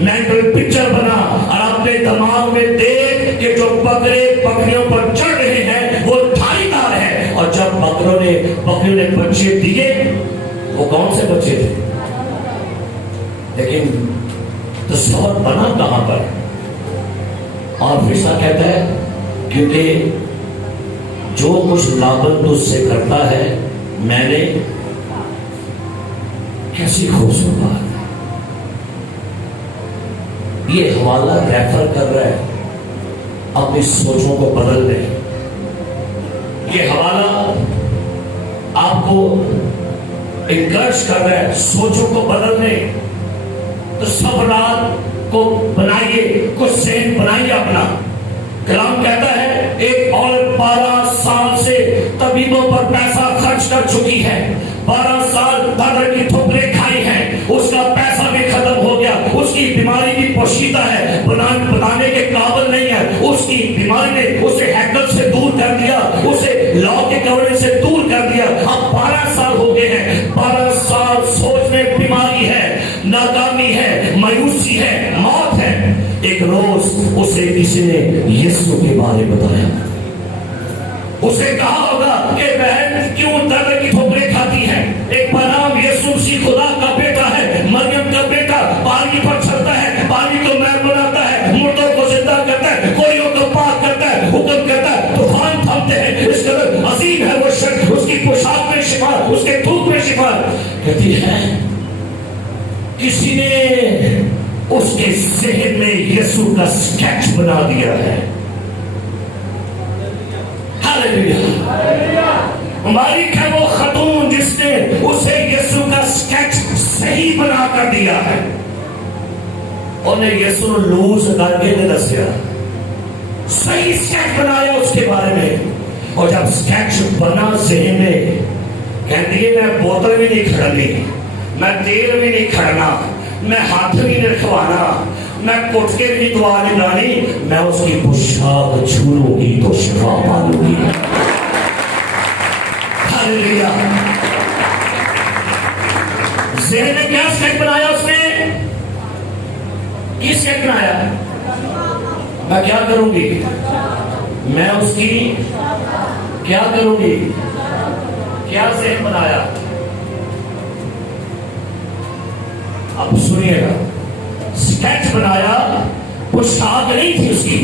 मेंटल पिक्चर बना और अपने दिमाग में देख कि जो बकरे बकरियों पर चढ़ रहे हैं वो धारीदार है। और जब बकरियों ने बच्चे दिए, वो कौन से बच्चे थे? लेकिन तस्वीर बना कहां पर? और फिर कहता है क्योंकि जो कुछ लाबन तुझसे करता है मैंने, कैसी खूबसूरत बात है। ये हवाला रेफर कर रहा है अपनी सोचों को बदलने। ये हवाला आपको इंकरेज कर रहा है सोचों को बदलने। तो सब रात को बनाइए, कुछ सेन बनाइए अपना। कलाम कहता है एक औरत 12 साल से तबीबों पर पैसा खर्च कर चुकी है, 12 साल दर्द की ठोकरें खाई हैं, उसका पैसा भी खत्म हो गया, उसकी बीमारी भी पोशीदा है, बताने के काबिल नहीं है। उसकी बीमारी ने उसे हैकल से दूर कर दिया, उसे लॉ के कवरेज से दूर कर दिया। अब 12 साल हो गए हैं, 12 साल सोच में बीमारी है, नाकामी है, मायूसी है, मौत है। एक रोज उसे किसी ने यीशु के बारे में बताया। उसे कहा होगा कि बहन क्यों दर्द की ठोकरें खाती है? एक बनाम यीशु मसीह खुदा का बेटा है, मरियम का बेटा, पानी पर चलता है, पानी को महल बनाता है, मुर्दों को जिंदा करता है, कोड़ियों को पाक करता है, हुक्म करता है, तूफान थमते हैं। इस कदर अजीम है वो शख्स, उसकी पोशाक में शिफा, उसके थूक में शिफा। कहती है किसी ने उसके जहन में यीशु का स्केच बना दिया है। हालेलुया। मुबारक है वो खतून जिसने उसे यीशु का स्केच सही बना कर दिया है। उन्हें यीशु लूज करके ने दसिया, सही स्केच बनाया उसके बारे में। और जब स्केच बना जहन में, कहती है मैं बोतल भी नहीं खड़नी, मैं तेल भी नहीं खड़ना, मैं हाथ भी नहीं रखवाना, मैं कुट के भी दुआ नहीं लानी, मैं उसकी पोशाक छूलूंगी तो शिफा पालूंगी। हालेलुया। ज़हन में क्या स्केच बनाया उसने? ये स्केच बनाया, मैं क्या करूंगी, मैं उसकी क्या करूंगी, क्या ज़हन बनाया? अब सुनिएगा, स्केच बनाया, पोशाक नहीं थी उसकी।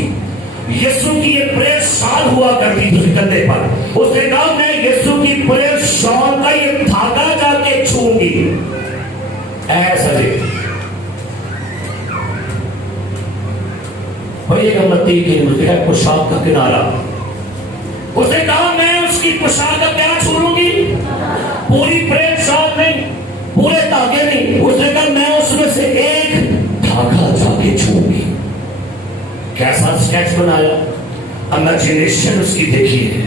यीशु की ये प्रेयर शॉल हुआ करती थी कंधे पर। उसने कहा मैं यीशु की प्रेयर शॉल का ये धागा जाके छूंगी। ऐसा जी भैया मत्ती की पोशाक का किनारा। उसने कहा मैं उसकी पोशाक का क्या छू लूंगी, पूरी प्रेयर शॉल नहीं, पूरे धागे नहीं। उसने कहा मैं उसमें से एक धागा जाके छूंगी। कैसा स्केच बनाया, इमेजिनेशन उसकी देखी है।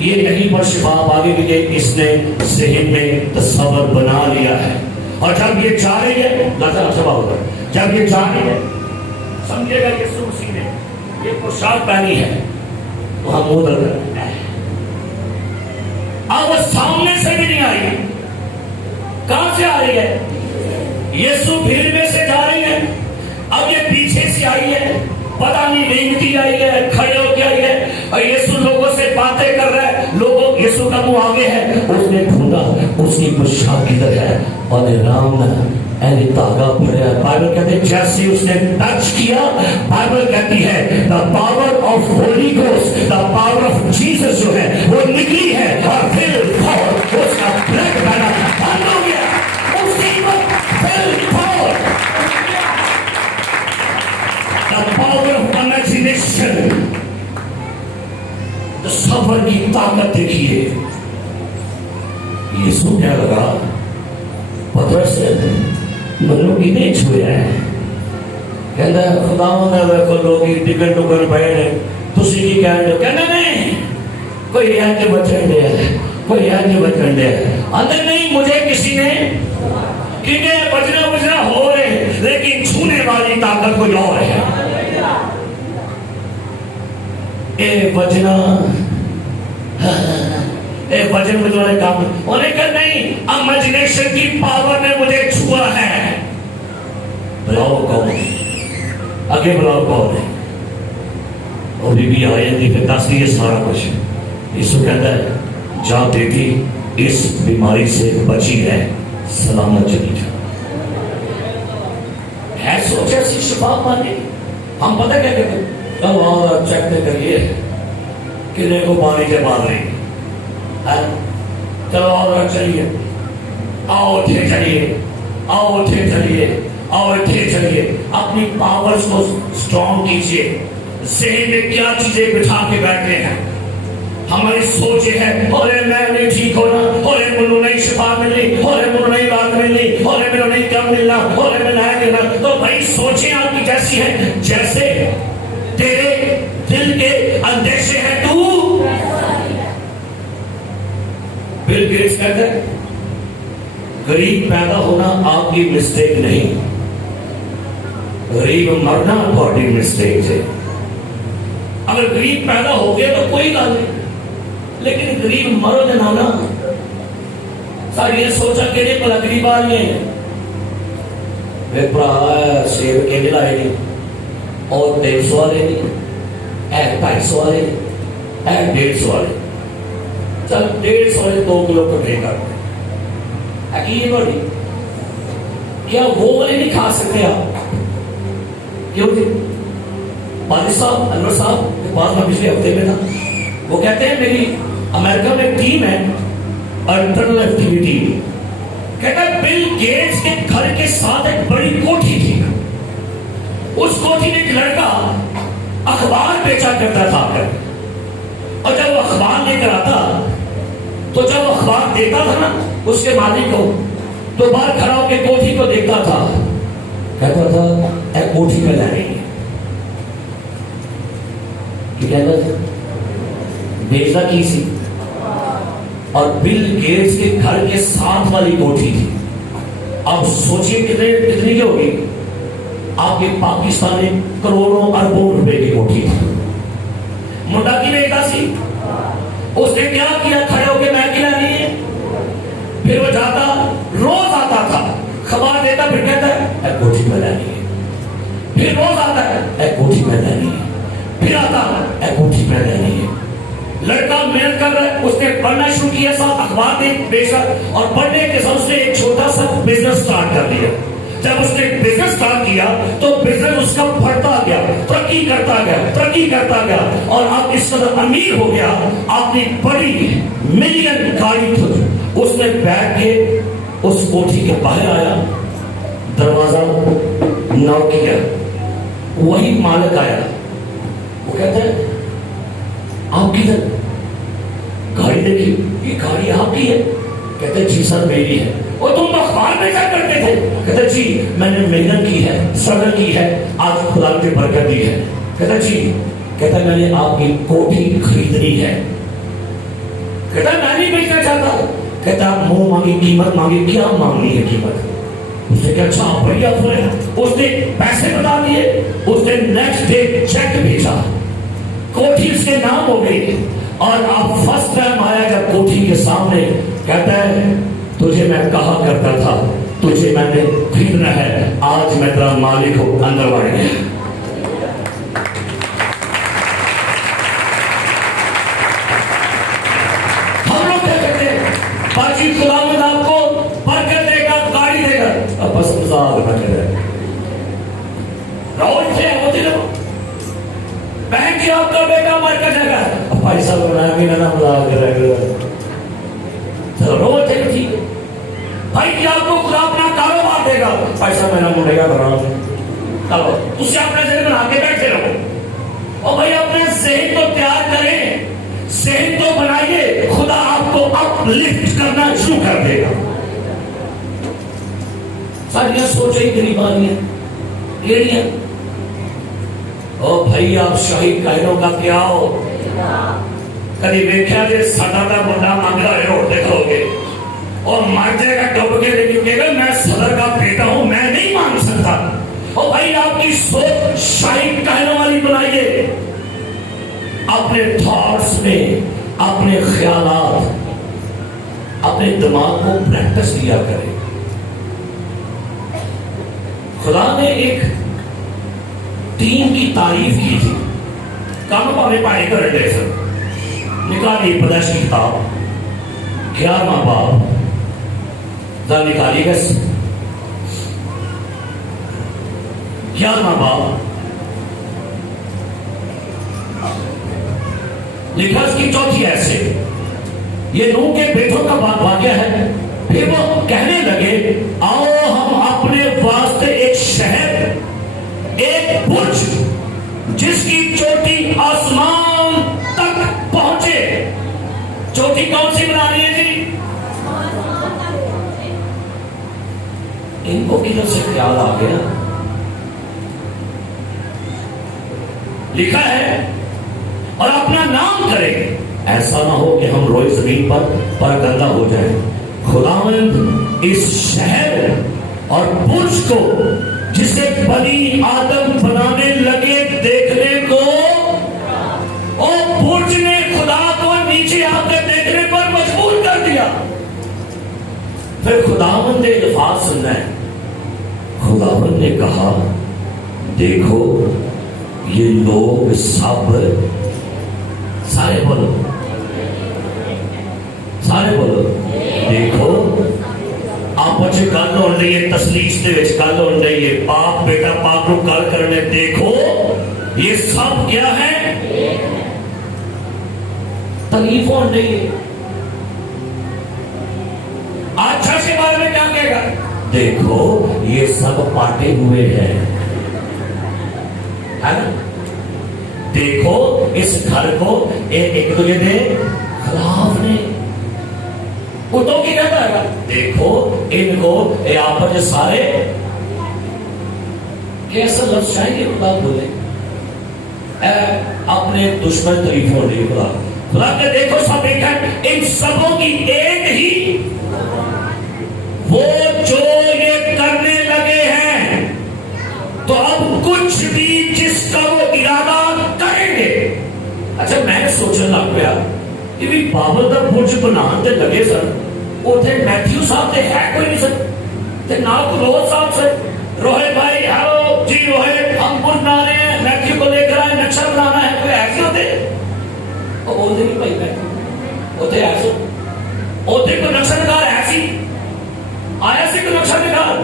ये नहीं पर शिफा आगे भी इसने ज़हन में तस्वीर बना लिया है। और जब ये जा रही है, जब ये जा रही है, समझिएगा यीशु मसीह ने یہ پوشاک پہنی ہے تو ہم منہ در کرتے ہیں. اب وہ سامنے سے بھی نہیں آئی. کہاں سے آ رہی ہے؟ یسوع بھیڑ میں سے جا رہی ہے. اب یہ پیچھے سے آئی ہے, پتہ نہیں رینگتی آئی ہے, کھڑے ہو کے آئی ہے, اور یسوع لوگوں سے باتیں کر رہا ہے. لوگوں یسوع کا منہ آگے ہے. اس نے ڈھونڈا, اس کی پوشاک ادھر ہے اور رام نے تاگا پھڑیا. بائبل کہتے ہیں جیسے اس نے ٹچ کیا, بائبل کہتی ہے the power of holy ghost, the power of Jesus جو ہے وہ نکلی ہے اور پھر اس کا بلڈ بہنا بند ہو گیا. اسی وقت پھر دا پاور آف امیجنیشن, تصور کی طاقت دیکھیے. یسوع کیا لگا پترس منو کی نہیں چھویا ہے. کہتا ہے خداوند نے ویکھو لوگ ٹکٹ ٹکر پئے نے, تسی کی کہہ رہے ہو؟ کہنا نہیں, کوئی انج بچن دے, کوئی انج بچن دے. اندر نہیں, مجھے کسی نے کیونکہ بچنا بچنا ہو رہے, لیکن چھونے والی طاقت کوئی اور ہے. اے بچنا اے وجن میں تمہارے کام, انہیں کہا نہیں, امیجنیشن کی پاور نے مجھے چھوا ہے. بلاؤ کون, آگے بلاؤ کون ہے. اور بی بی آئی تھی, پھر دس دیے سارا کچھ. یسوع کہتا ہے جا بیٹی اس بیماری سے بچی ہے, سلامت چلی جا. ہے سوچا سی شفا پانے. ہم پتہ کیا کہتے ہیں, چلو اور چیک دے کریے کنے کو پانی کے بعد رہی. چلو اور چلیے, آؤ اٹھے چلیے, آؤ اٹھے چلیے, آؤ اٹھے چلیے. اپنی پاورز کو سٹرونگ کیجیے. ذہن میں کیا چیزیں بٹھا کے بیٹھے ہیں. ہماری سوچ یہ ہے, اورے میں نہیں ٹھیک ہونا, اورے منو نہیں شفا ملنی, اورے منو نہیں بات ملنی, اورے منو نہیں کم ملنا, اورے میں نہیں ملنا. تو بھائی سوچیں آپ کی کیسی ہیں, جیسے تیرے دل کے اندیشے ہیں تو. بل گیٹس کہتا ہے غریب پیدا ہونا آپ کی مسٹیک نہیں, غریب مرنا تھوڑی مسٹیک ہے. اگر غریب پیدا ہو گیا تو کوئی گل نہیں, لیکن غریب مرو جنانا ساری یہ سوچا کہ یہ بلا غریب آ رہی ہیں. میرے برا سیب کے لائے نہیں, اور 150 والے نہیں, 250 والے, 150 والے. چل 150 والے 2 کلو کٹے کر دیں. بڑی کیا وہ والے نہیں کھا سکتے آپ؟ کیوں جی؟ والد صاحب انور صاحب کے پاس میں پچھلے ہفتے میں تھا, وہ کہتے ہیں میری امریکہ میں ٹیم ہے انٹرنل ایکٹیویٹی. کہتا ہے بل گیٹس کے گھر کے ساتھ ایک بڑی کوٹھی تھی. اس کوٹھی میں ایک لڑکا اخبار بیچا کرتا تھا کر, اور جب وہ اخبار لے کر آتا تو جب وہ اخبار دیتا تھا نا اس کے مالک کو, تو باہر کھڑا ہو کے کوٹھی کو دیکھتا تھا, کہتا تھا اے کوٹھی میں لے رہی ہے. بیچنا کی سی, اور بل گیٹس کے گھر کے ساتھ والی کوٹھی تھی. اب سوچئے کتنی کی ہوگی آپ کے پاکستان میں, کروڑوں اربوں روپے کی کوٹھی تھی. منڈا کی بیٹا سی, اس نے کیا کیا, کھڑے ہو کے میں کھلانی ہے. پھر وہ جاتا, روز آتا تھا, خبر دیتا, پھر کہتا ہے اے کوٹھی میں لانی ہے. پھر روز آتا ہے اے کوٹھی میں لانی ہے. پھر آتا اے کوٹھی میں لانی ہے. لڑکا محنت کر رہا ہے, اس نے پڑھنا شروع کیا, ساتھ اخبار میں بیچا, اور پڑھنے کے ساتھ اس نے ایک چھوٹا سا بزنس سٹارٹ کر لیا. جب اس نے بزنس سٹارٹ کیا تو بزنس اس کا بڑھتا گیا, ترقی کرتا گیا, ترقی کرتا گیا, اور اب اس قدر امیر ہو گیا. اپنی بڑی ملین گاڑی تھی, اس نے بیٹھ کے اس کوٹھی کے باہر آیا, دروازہ نوک کیا, وہی مالک آیا. وہ کہتا ہے آپ کی گاڑی دیکھی, یہ گاڑی آپ کی ہے؟ کہتے جی سر میری ہے. اور تم اخبار میں کیا کرتے تھے؟ کہتے جی میں نے محنت کی ہے, صبر کی ہے, آج خدا نے برکت دی ہے. کہتا جی, کہتا میں نے آپ کی کوٹھی خریدنی ہے. کہتا میں نہیں بیچنا چاہتا. کہتا منہ مانگی قیمت مانگی, کیا مانگنی ہے قیمت؟ اس نے کہا اچھا بڑی آفر ہے. اس نے پیسے بتا دیے. اس نے نیکسٹ ڈے چیک بھیجا, کوٹھی اس کے نام ہو گئی. اور اب فرسٹ ٹائم آیا جب کوٹھی کے سامنے, کہتا ہے تجھے میں کہا کرتا تھا تجھے میں نے خریدنا ہے, آج میں تیرا مالک ہوں. اندر بڑھ گیا. ہم لوگ کیا کہتے ہیں باقی خداوند آپ کو برکت دے گا, گاڑی دے گا. اب بس مزاق نہ کرے, روز سے ہوتی رہو. بہن کی آپ کا بیٹا مر کا جگہ اب پیسہ بنایا بھی نہ مزاق کرے گا. روز ہے ٹھیک ہے بھائی کہ آپ کو خدا اپنا کاروبار دے گا, پیسہ میرا مڑے گا بنا چلو اس سے اپنے ذہن بنا کے بیٹھے رہو. اور بھائی اپنے ذہن کو تیار کریں, ذہن تو بنائیے, خدا آپ کو اپ لفٹ کرنا شروع کر دے گا. ساریاں سوچیں غریبانیاں ایڑیاں. او بھائی آپ شاہی کہنوں کا کیا ہو, کدی دیکھا جی سدا کا بندہ مانگا ہے روڈ دیکھو گے اور مر جائے گا ڈب کے, لیکن کہے گا میں صدر کا بیٹا ہوں میں نہیں مانگ سکتا. اور بھائی آپ کی سوچ شاہی کہنوں والی بنائیے. اپنے تھاٹس میں اپنے خیالات اپنے دماغ کو پریکٹس کیا کریں. خدا نے ایک ٹیم کی تعریف کی تھی. کام پانے پائے کر رہے سر نکالی پیدائش کی کتاب 11واں باب ذرا نکالی گا 11واں باب لکھا اس کی چوتھی ایسے. یہ نوح کے بیٹوں کا واقعہ ہے. پھر وہ کہنے لگے آؤ ہم اپنے واسطے ایک شہر ایک برج جس کی چوٹی آسمان تک پہنچے. چوٹی کون سی بنانی ہے جی؟ ان کو کدھر سے خیال آ گیا؟ لکھا ہے اور اپنا نام کرے, ایسا نہ ہو کہ ہم روئے زمین پر پراگندہ ہو جائیں. خداوند اس شہر اور برج کو جسے بنی آدم بنانے لگے دیکھنے کو, اور برج نے خدا کو نیچے آ کر دیکھنے پر مجبور کر دیا. پھر خداوند نے الفاظ سننا ہے. خداوند نے کہا دیکھو یہ لوگ سب, سارے بولو سارے بولو, دیکھو آپس گل ہو رہی ہے, تسلیس دے وچ گل ہو رہی ہے, باپ بیٹا باپ کو گل کرنے. دیکھو یہ سب کیا ہے, تعریف ہو رہی ہے. اچھا کے بارے میں کیا کہے گا؟ دیکھو یہ سب پاٹے ہوئے ہیں, ہے نا. دیکھو اس گھر کو ایک دوسرے کے خلاف نے. کتوں کی کہتا ہے, دیکھو ان کو آپس سارے کیسا لفظ چاہیے خدا بولے اپنے دشمن تعریف ہو رہی. خدا خدا کہ دیکھو سب ایک ہے, ان سبوں کی ایک ہی وہ جو یہ کرنے لگے ہیں, تو اب کچھ بھی جس کا وہ ارادہ کریں گے. اچھا میں نے سوچنے لگ پیا کہ بھی بابل دا برج بنانے لگے سر, اتنے میتھیو صاحب تے ہے کوئی نہیں سر, تے نہ کو روہت صاحب سر. روہت بھائی ہیلو جی روہت ہم برج بنا رہے ہیں, میتھیو کو لے کر آئے, نقشہ بنانا ہے. کوئی ایسے ہوتے وہ بولتے نہیں بھائی میتھیو اتنے ایسے اتنے کوئی نقشہ نگار ایسی آیا سی کوئی نقشہ نگار.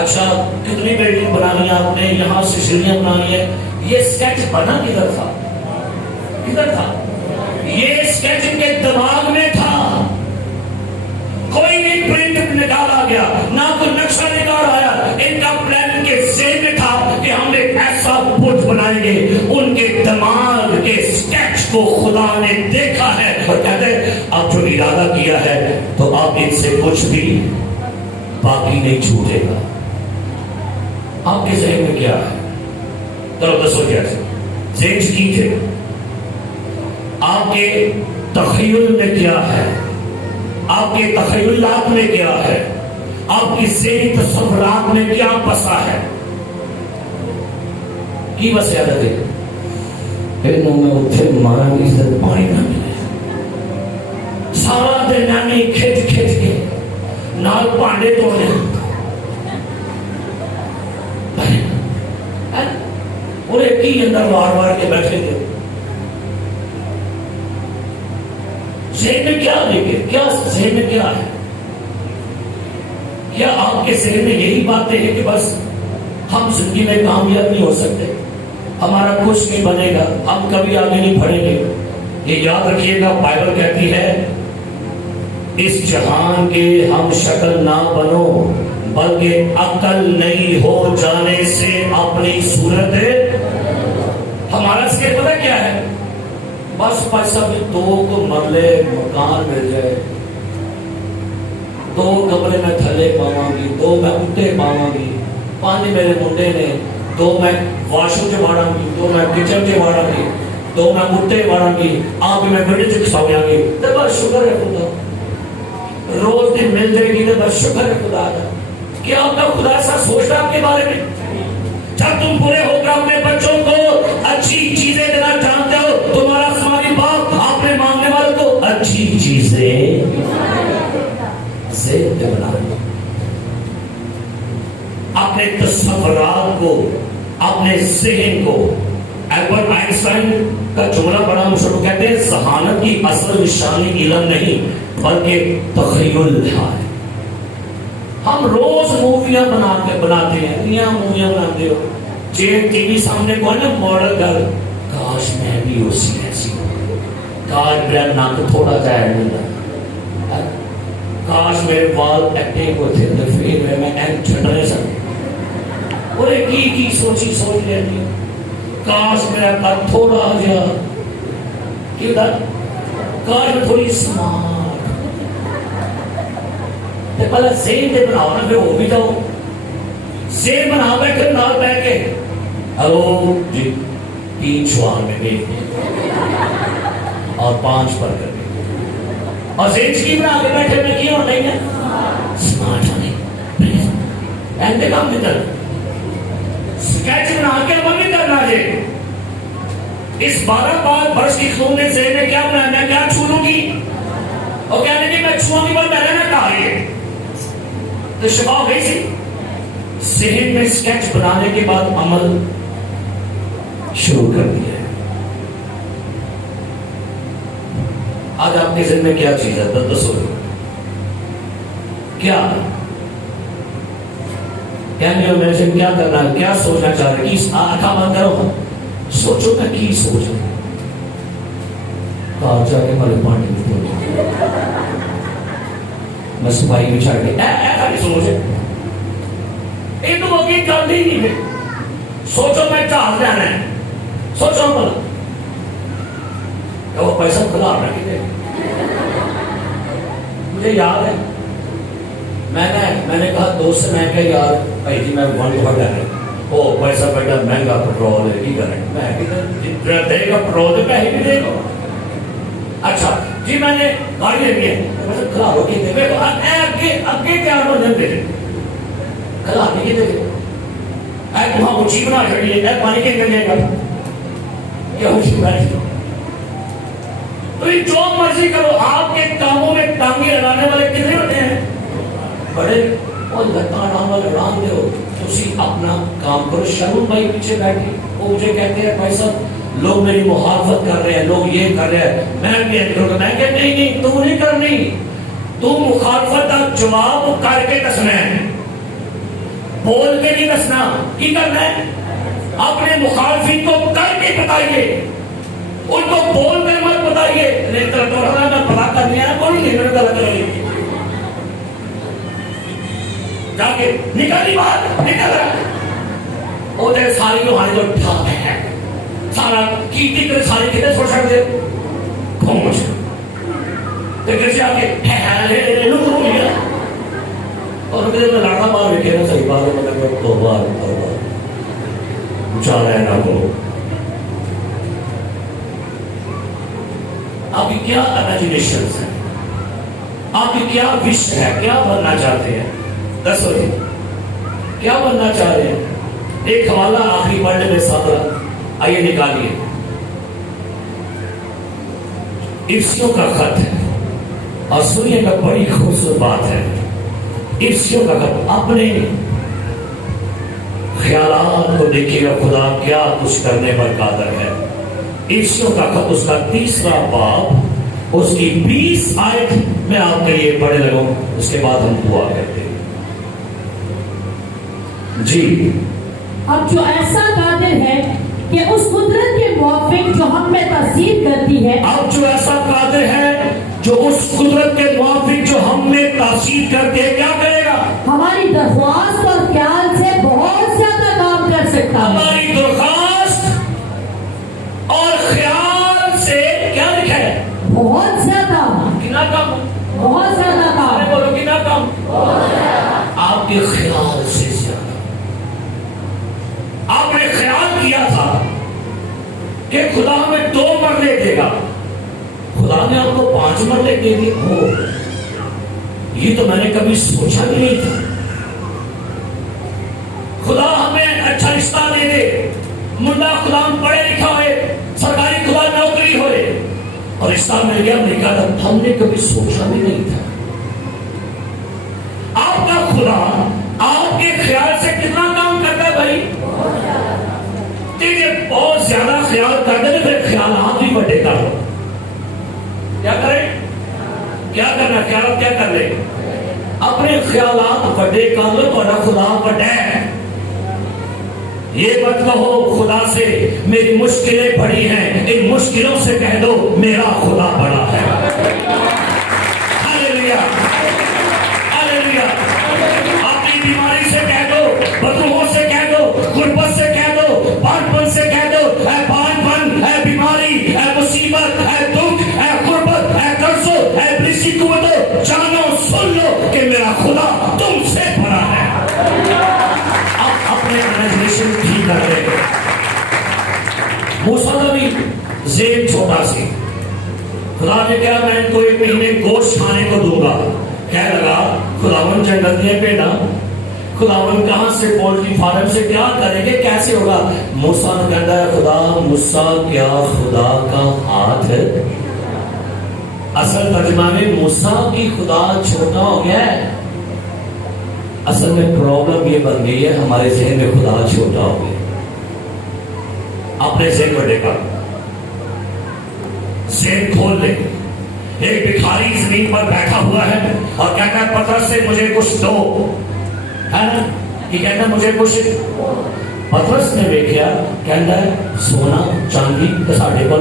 اچھا کتنی بلڈنگ بنانی ہے آپ نے, یہاں سے سیڑھیاں بنانی ہے. یہ اسکیچ بنا کدھر تھا, کدھر تھا یہ اسکیچ ان کے دماغ میں تھا. کوئی نہیں پرنٹ نکالا گیا, نہ کوئی نقشہ نکال آیا. ان کا پلان کے ذہن میں تھا کہ ہم ایک ایسا برج بنائیں گے. ان کے دماغ کے اسکیچ کو خدا نے دیکھا ہے اور کہتے ہیں اب جو ارادہ کیا ہے تو اب ان سے کچھ بھی باقی نہیں چھوٹے گا. آپ کے ذہن میں کیا ہے؟ چلو دسو کیا ذہن کیجیے. آپ کے تخیل میں کیا ہے, آپ کے تخیلات میں کیا ہے, آپ کی ذہنی تصورات میں کیا بسا ہے؟ کی بسیا رہے انہوں میں اتھے مارا گی سے پانی نہ ملے سارا دن نامی کھچ کھچ کے نال پانڈے توڑے اور ایک ہی اندر وار وار کے بیٹھے تھے. ذہن میں کیا دیکھے؟ کیا ذہن میں کیا ہے؟ کیا آپ کے ذہن میں یہی باتیں ہیں کہ بس ہم زندگی میں کامیاب نہیں ہو سکتے، ہمارا کچھ نہیں بنے گا، ہم کبھی آگے نہیں بڑھیں گے؟ یہ یاد رکھیے گا، بائبل کہتی ہے اس جہان کے ہم شکل نہ بنو بلکہ عقل نہیں ہو جانے سے اپنی صورت. ہمارا سکیل پتہ کیا ہے؟ بس پیسہ بھی 2 کو مرلے مکان مل جائے، 2 کمرے میں تھلے پاواں گی، 2 میں اٹھے پاواں گی، 5 میرے منڈے نے، 2 میں واش روم چ گی، 2 میں کچن چ گی، 2 میں اٹھے واڑاں گی، آپ میں بڑے چ کھساواں گی. تے بس شکر ہے خدا، روز دن مل جائے گی. تے بس شکر ہے خدا کا. کیا آپ کا خدا ایسا سوچتا آپ کے بارے میں؟ جب تم پورے ہو کر اپنے بچوں کو اچھی چیزیں دینا چاہتے ہو، تمہارا سماجی باپ اپنے مانگنے والوں کو اچھی چیزیں ذہن میں بنا دو. اپنے تصورات کو، اپنے ذہن کو. البرٹ آئنسٹائن کا جملہ بڑا مشہور، کہتے ہیں ذہانت کی اصل نشانی علم نہیں بلکہ تخیل ہے. ہم روز موویاں بناتے ہیں، نیا موویاں بناتے ہو، چین ٹی وی سامنے کو ہے نا ماڈل کر، کاش میں بھی اسی ایسی ہوں، کاش میرا ناک تھوڑا سا ایڈ ملا، کاش میرے بال ایکٹے ہوتے تو پھر میں ایک چھٹنے سکتا. اور ایک کی سوچ لیتی ہوں، کاش میرا قد تھوڑا جا کیوں تھا، کاش میں تھوڑی سمارٹ. پہلے ذہن دے بناؤ نا، پھر ہو بھی جاؤ. ذہن بنا بیٹھے نال بیٹھ کے ہلو جی 3 سوال میں گئے اور 5 پر کر گئے، اور ذہن کی بنا کے بیٹھے میں کیا ہوتا ہی ہے سمارٹ ہونے ایسے کام نہیں کرنا. اسکیچ بنا کے عمل نہیں کرنا. اس 12 برس کی خون نے ذہن میں کیا بنایا، میں کیا چھو لوں گی اور کیا نہیں میں چھوؤں گی، پر میں نے کہا یہ تو شفا ہو گئی تھی. ذہن میں اسکیچ بنانے کے بعد عمل شروع کر دیا ہے. آج آپ کے ذہن میں کیا چیز ہے؟ دسو کیا میرے سے کیا کرنا ہے، کیا سوچنا چاہ رہے ہیں؟ آنکھاں بند کرو، سوچو میں کی سوچ رہا ہوں. کہا جا کے ہمارے پانی میں پڑھو، میں صفائی بچھا کے ایسا نہیں سوچے یہ تو وقت کر دی نہیں. میں سوچو میں جہاز لینا ہے، سوچو بلا کہ وہ پیسہ کھلا رہا ہے. مجھے یاد ہے میں نے کہا دوست سے، میں کہا یار بھائی جی میں 1 بڑھ رہا ہے، وہ پیسہ بیٹا مہنگا پیٹرول ہے، کی کریں میں دے گا پیٹرول دے پیسے بھی دے گا. اچھا جی میں نے گاڑی لینی ہے، کھلا رو کے دے اگے تیار ہو جاتے ہیں، کھلا کے دے وہاں اونچی بنا چڑی ہے، پانی کے گلے گا کیا اونچی بیٹھ دو. تو یہ جو مرضی کرو، آپ کے کاموں میں ٹانگیں لگانے والے کتنے ہوتے ہیں؟ بڑے. اور لگان والے اڑان دے ہو، تسی اپنا کام کرو. شرم بھائی پیچھے بیٹھی، وہ مجھے کہتے ہیں بھائی صاحب لوگ میری مخالفت کر رہے ہیں، لوگ یہ کر رہے ہیں، میں کہ نہیں تو نہیں کرنی. تو مخالفت کا جواب کر کے دسنا ہے، بول کے نہیں دسنا. کی کرنا ہے؟ اپنے مخالفین کو کر کے بتائیے، ان کو بول کر مت بتائیے. نہیں تو رہا میں پتا کر لیا کوئی نہیں میرے غلط رہی جا کے نکلی بات نکل رہا وہ تیرے ساری جو ہمارے جو ٹھاک ہے سارا کیتی کر ساری کتنے چھوڑ سکتے پہنچ لیکن سے آگے لوگ رو لیا اور کہتے میں لڑکا بار بیٹھے نا صحیح بات ہے مطلب دو بار چاہ رہے نہ کو. آپ کی کیا امیجنیشنز ہیں، آپ کی کیا وش ہے، کیا بننا چاہتے ہیں؟ 10 बजे क्या बनना चाह रहे हैं? एक हवाला आखिरी पढ़ने में सारा, आइए निकालिए। इफ्सियों का खत है और सुनिएगा, बड़ी खूबसूरत बात है। इफ्सियों का खत, अपने ख्यालात को देखिएगा खुदा क्या कुछ करने पर कादर है। इफ्सियों का खत उसका 3रा बाब उसकी 20 आयत में आपके लिए पढ़े लगूं, उसके बाद हम दुआ करते हैं। जी, अब जो ऐसा कादिर है कि उस कुदरत के मुआफिक जो हम में तासीर करती है, अब जो ऐसा कादिर है जो उस कुदरत के मुआफिक जो हम में तासीर करते हैं, क्या करेगा? हमारी दरख्वास्त और ख्याल से बहुत ज्यादा काम कर सकता है। हमारी दरख्वास्त और ख्याल से क्या लिखा है? बहुत ज्यादा, कितना कम? बहुत ज्यादा काम। अरे बोलो कितना कम? आपके ख्याल से ज्यादा। आपने ख्याल किया था कि खुदा हमें 2 मरले देगा, खुदा ने आपको 5 मरले दे दिए। हो, ये तो मैंने कभी सोचा भी नहीं था। खुदा हमें अच्छा रिश्ता दे दे, मुंडा खुदा हम पढ़े लिखा है, सरकारी खुदा नौकरी होए और रिश्ता मिल गया अमेरिका तक, हमने कभी सोचा भी नहीं था। आपका खुदा आपके ख्याल से कितना काम करता है भाई? बहुत ज्यादा ख्याल करते हैं, फिर ख्याल आप भी बड़े कर लो। क्या करें? क्या करना? ख्याल क्या कर ले? अपने ख्यालात बड़े कर लो, तो खुदा बड़ा है। ये मत कहो खुदा से मेरी मुश्किलें बड़ी हैं, इन मुश्किलों से कह दो मेरा खुदा बड़ा है। Hallelujah, hallelujah. अपनी बीमारी से कह दो, बदबूओं से कह दो, गुर्बत से कह दो, बांझपन से कह दो, है बांझपन, है बीमारी, है मुसीबत, है दुख, है गुर्बत, है कर्जों, है इब्लीसी कुव्वतों, जानो सुन लो कि मेरा खुदा तुमसे बड़ा है। अपने इमेजिनेशन ठीक कर ले। मूसा का भी जेब छोटा सी, खुदा ने कहा मैं इनको 1 महीने गोश्त खाने को दूंगा। कह लगा खुदावन जंगल दिए पे ना, खुदावन कहां से पोल्ट्री फार्म से क्या करेंगे, कैसे होगा? मूसा ने कहता है खुदा मूसा क्या खुदा का हाथ है? असल तर्जुमा में मूसा की खुदा छोटा हो गया है। असल में प्रॉब्लम ये बन गई है, हमारे जहन में खुदा छोटा हो गया। अपने जहन बड़े का जहन खोल ले। एक भिखारी जमीन पर बैठा हुआ है और कहता है पतरस से मुझे कुछ दो, है ना? कि कहता मुझे कुछ। पतरस ने देखा, कहता है सोना चांदी तो साढ़े को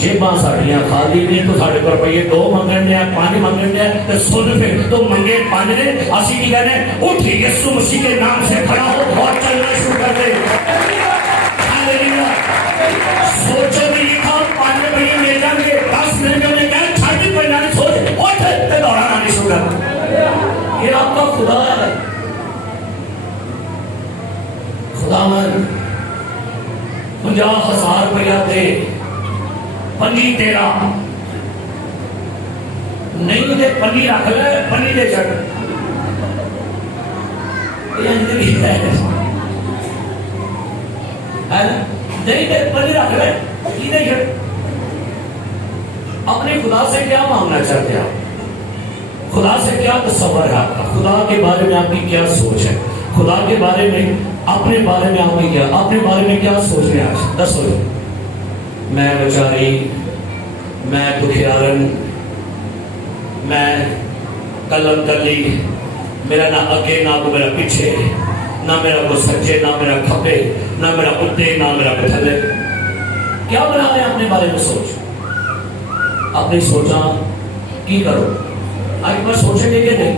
जेबां साड़ियां खाली नहीं, तो साढ़े को रुपये 2 मंगन दिया, 5 मंगन दिया, तो सुन फिर तो मंगे 5 ने। असी की कहने उठ यीशु मसीह के नाम से खड़ा हो और चलना शुरू कर दे। हालेलुया। सोचो भी ये था 5 रुपये मिल जाएंगे, 10 मिल जाएंगे, क्या 60 रुपये सोच उठ तो दौड़ाना नहीं शुरू कर। ये आपका खुदा है। खुदावन 50,000 रुपया दे, पनी तेरा नहीं दे, पनी रख ले, पनी दे छड़। नहीं दे, पनी रख ले, दे छड़। अपने खुदा से क्या मांगना चाहते हैं आप? खुदा से क्या तस्वर है आपका? खुदा के बारे में आपकी क्या सोच है? खुदा के बारे में, अपने बारे में आपकी क्या, अपने बारे में क्या सोच रहे हैं आज? 10 बजे मैं बेचारी, मैं दुखियारन, मैं कलम कली, मेरा ना अगे ना को मेरा पीछे, ना मेरा को सज्जे ना मेरा खपे, ना मेरा उत्ते ना मेरा थले। क्या बना रहे अपने बारे में सोच? अपनी सोचा की करो। आज मैं सोचेंगे कि नहीं?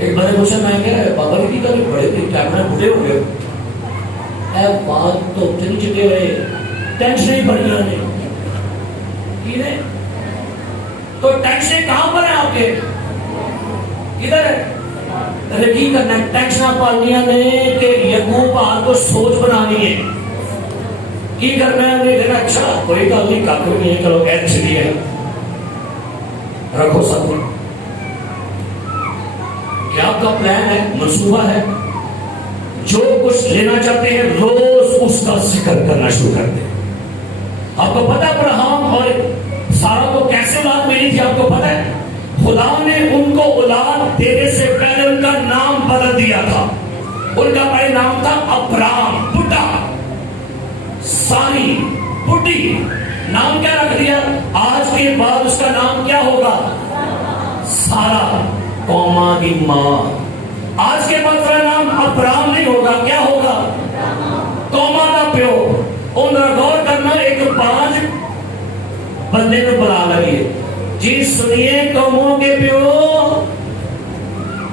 एक बार पूछा मैं क्या बाबा जी का भी बड़े कैमरा बुढ़े हो गए, बात तो चली चुके रहे, टेंशन ही बढ़ गया नहीं। तो टेंशन कहां पर है आपके? किधर है? अरे की करना है? टेंशन पालनिया ने कि यकूब आपको सोच बनानी है की करना है। देखना अच्छा कोई गल नहीं, कख नहीं है, चलो एच डी है, रखो सब। کہ آپ کا پلان ہے, منصوبہ ہے, جو کچھ لینا چاہتے ہیں روز اس کا ذکر کرنا شروع کر دیں. آپ کو پتا ابراہیم اور سارا کو کیسے اولاد ملی تھی؟ آپ کو پتا ہے خدا نے ان کو اولاد دینے سے پہلے ان کا نام بدل دیا تھا. ان کا پہلے نام تھا ابرام, بڈھا, ساری بڈھی. نام کیا رکھ دیا؟ آج کے بعد اس کا نام کیا ہوگا؟ سارا, قوما کی ماں. آج کے بعد کا نام ابرام نہیں ہوگا, کیا ہوگا؟ قوما کا پیو. ان غور کرنا, ایک 5 بندے کو بلا لگی جی سنیے قوموں کے پیو.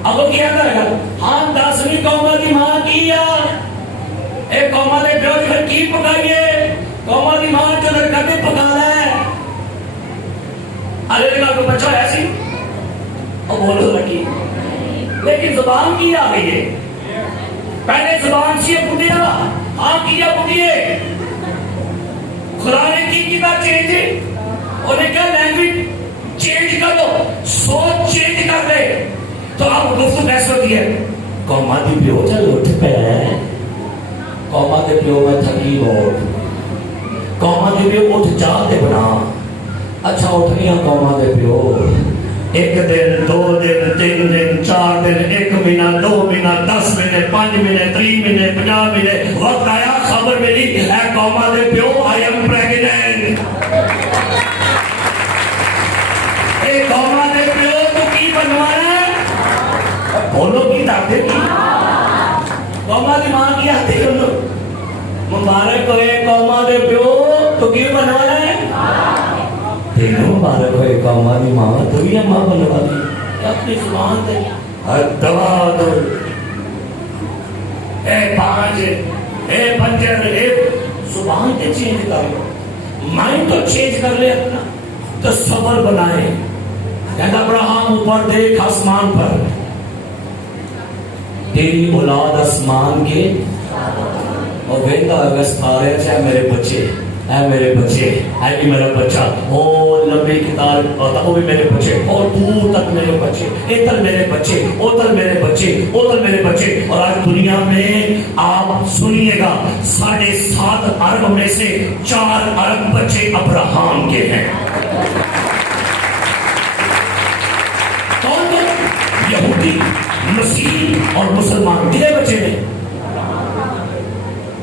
اب وہ کیا کرے گا؟ ہاں 10ویں قوما کی ماں کی یا ایک قوما کے پیو جو کی پکائیے, قوما کی ماں جو لڑکا کے پکا ہے. ارے لڑکا کو بچہ ایسی اور بولو لگی, لیکن زبان کی آ گئی ہے. پہلے زبان سے بڑھیا, ہاں کیا بڑھیے. خدا نے کی کیا چینج, انہیں کیا لینگویج چینج کر دو, سوچ چینج کر دے. تو آپ گفتگو کیسے ہوتی ہے؟ قوما دی پیو چل اٹھ پہ, قوما دے پیو میں تھکی اٹھ, قوما دی پیو اٹھ جا دے بنا. اچھا اٹھنیاں قوما دے پیو, 1 دن 2 دن 3 دن 4 دن 1 مہینہ 2 مہینہ 10 مہینے 5 مہینے 3 مہینے 50 مہینے. وقت آیا خبر ملی اے قوما دے پیو آئی ایم پریگننٹ. اے قوما دے پیو تو کی بنوانا ہے؟ بولو کی داتے کی قوما دی ماں کی آتی ہے. مبارک ہوئے قوما دے پیو تو کی بنوانا ہے؟ تینوں مبارک ہوئے قوما دی ماں تو ہی ماں بنوا دی. اپنی زبان دے دوا دو, اے 5 اے 5 اے زبان تے چینج کر لو, مائنڈ تو چینج کر لے اپنا, تصور بنائے. کہتا ابراہیم اوپر دیکھ آسمان پر, تیری اولاد آسمان کے اور ویندہ اگست آ رہے چاہے میرے بچے, اے میرے بچے, اے بھی میرا بچہ, اور لمبی کتاب ہوتا وہ بھی میرے بچے, اور دور تک میرے بچے, ادھر میرے بچے, ادھر میرے بچے, ادھر میرے بچے. اور آج دنیا میں آپ سنیے گا 7.5 ارب میں سے 4 ارب بچے ابراہیم کے ہیں. کون کون؟ یہودی, مسیح اور مسلمان. کتنے بچے ہیں؟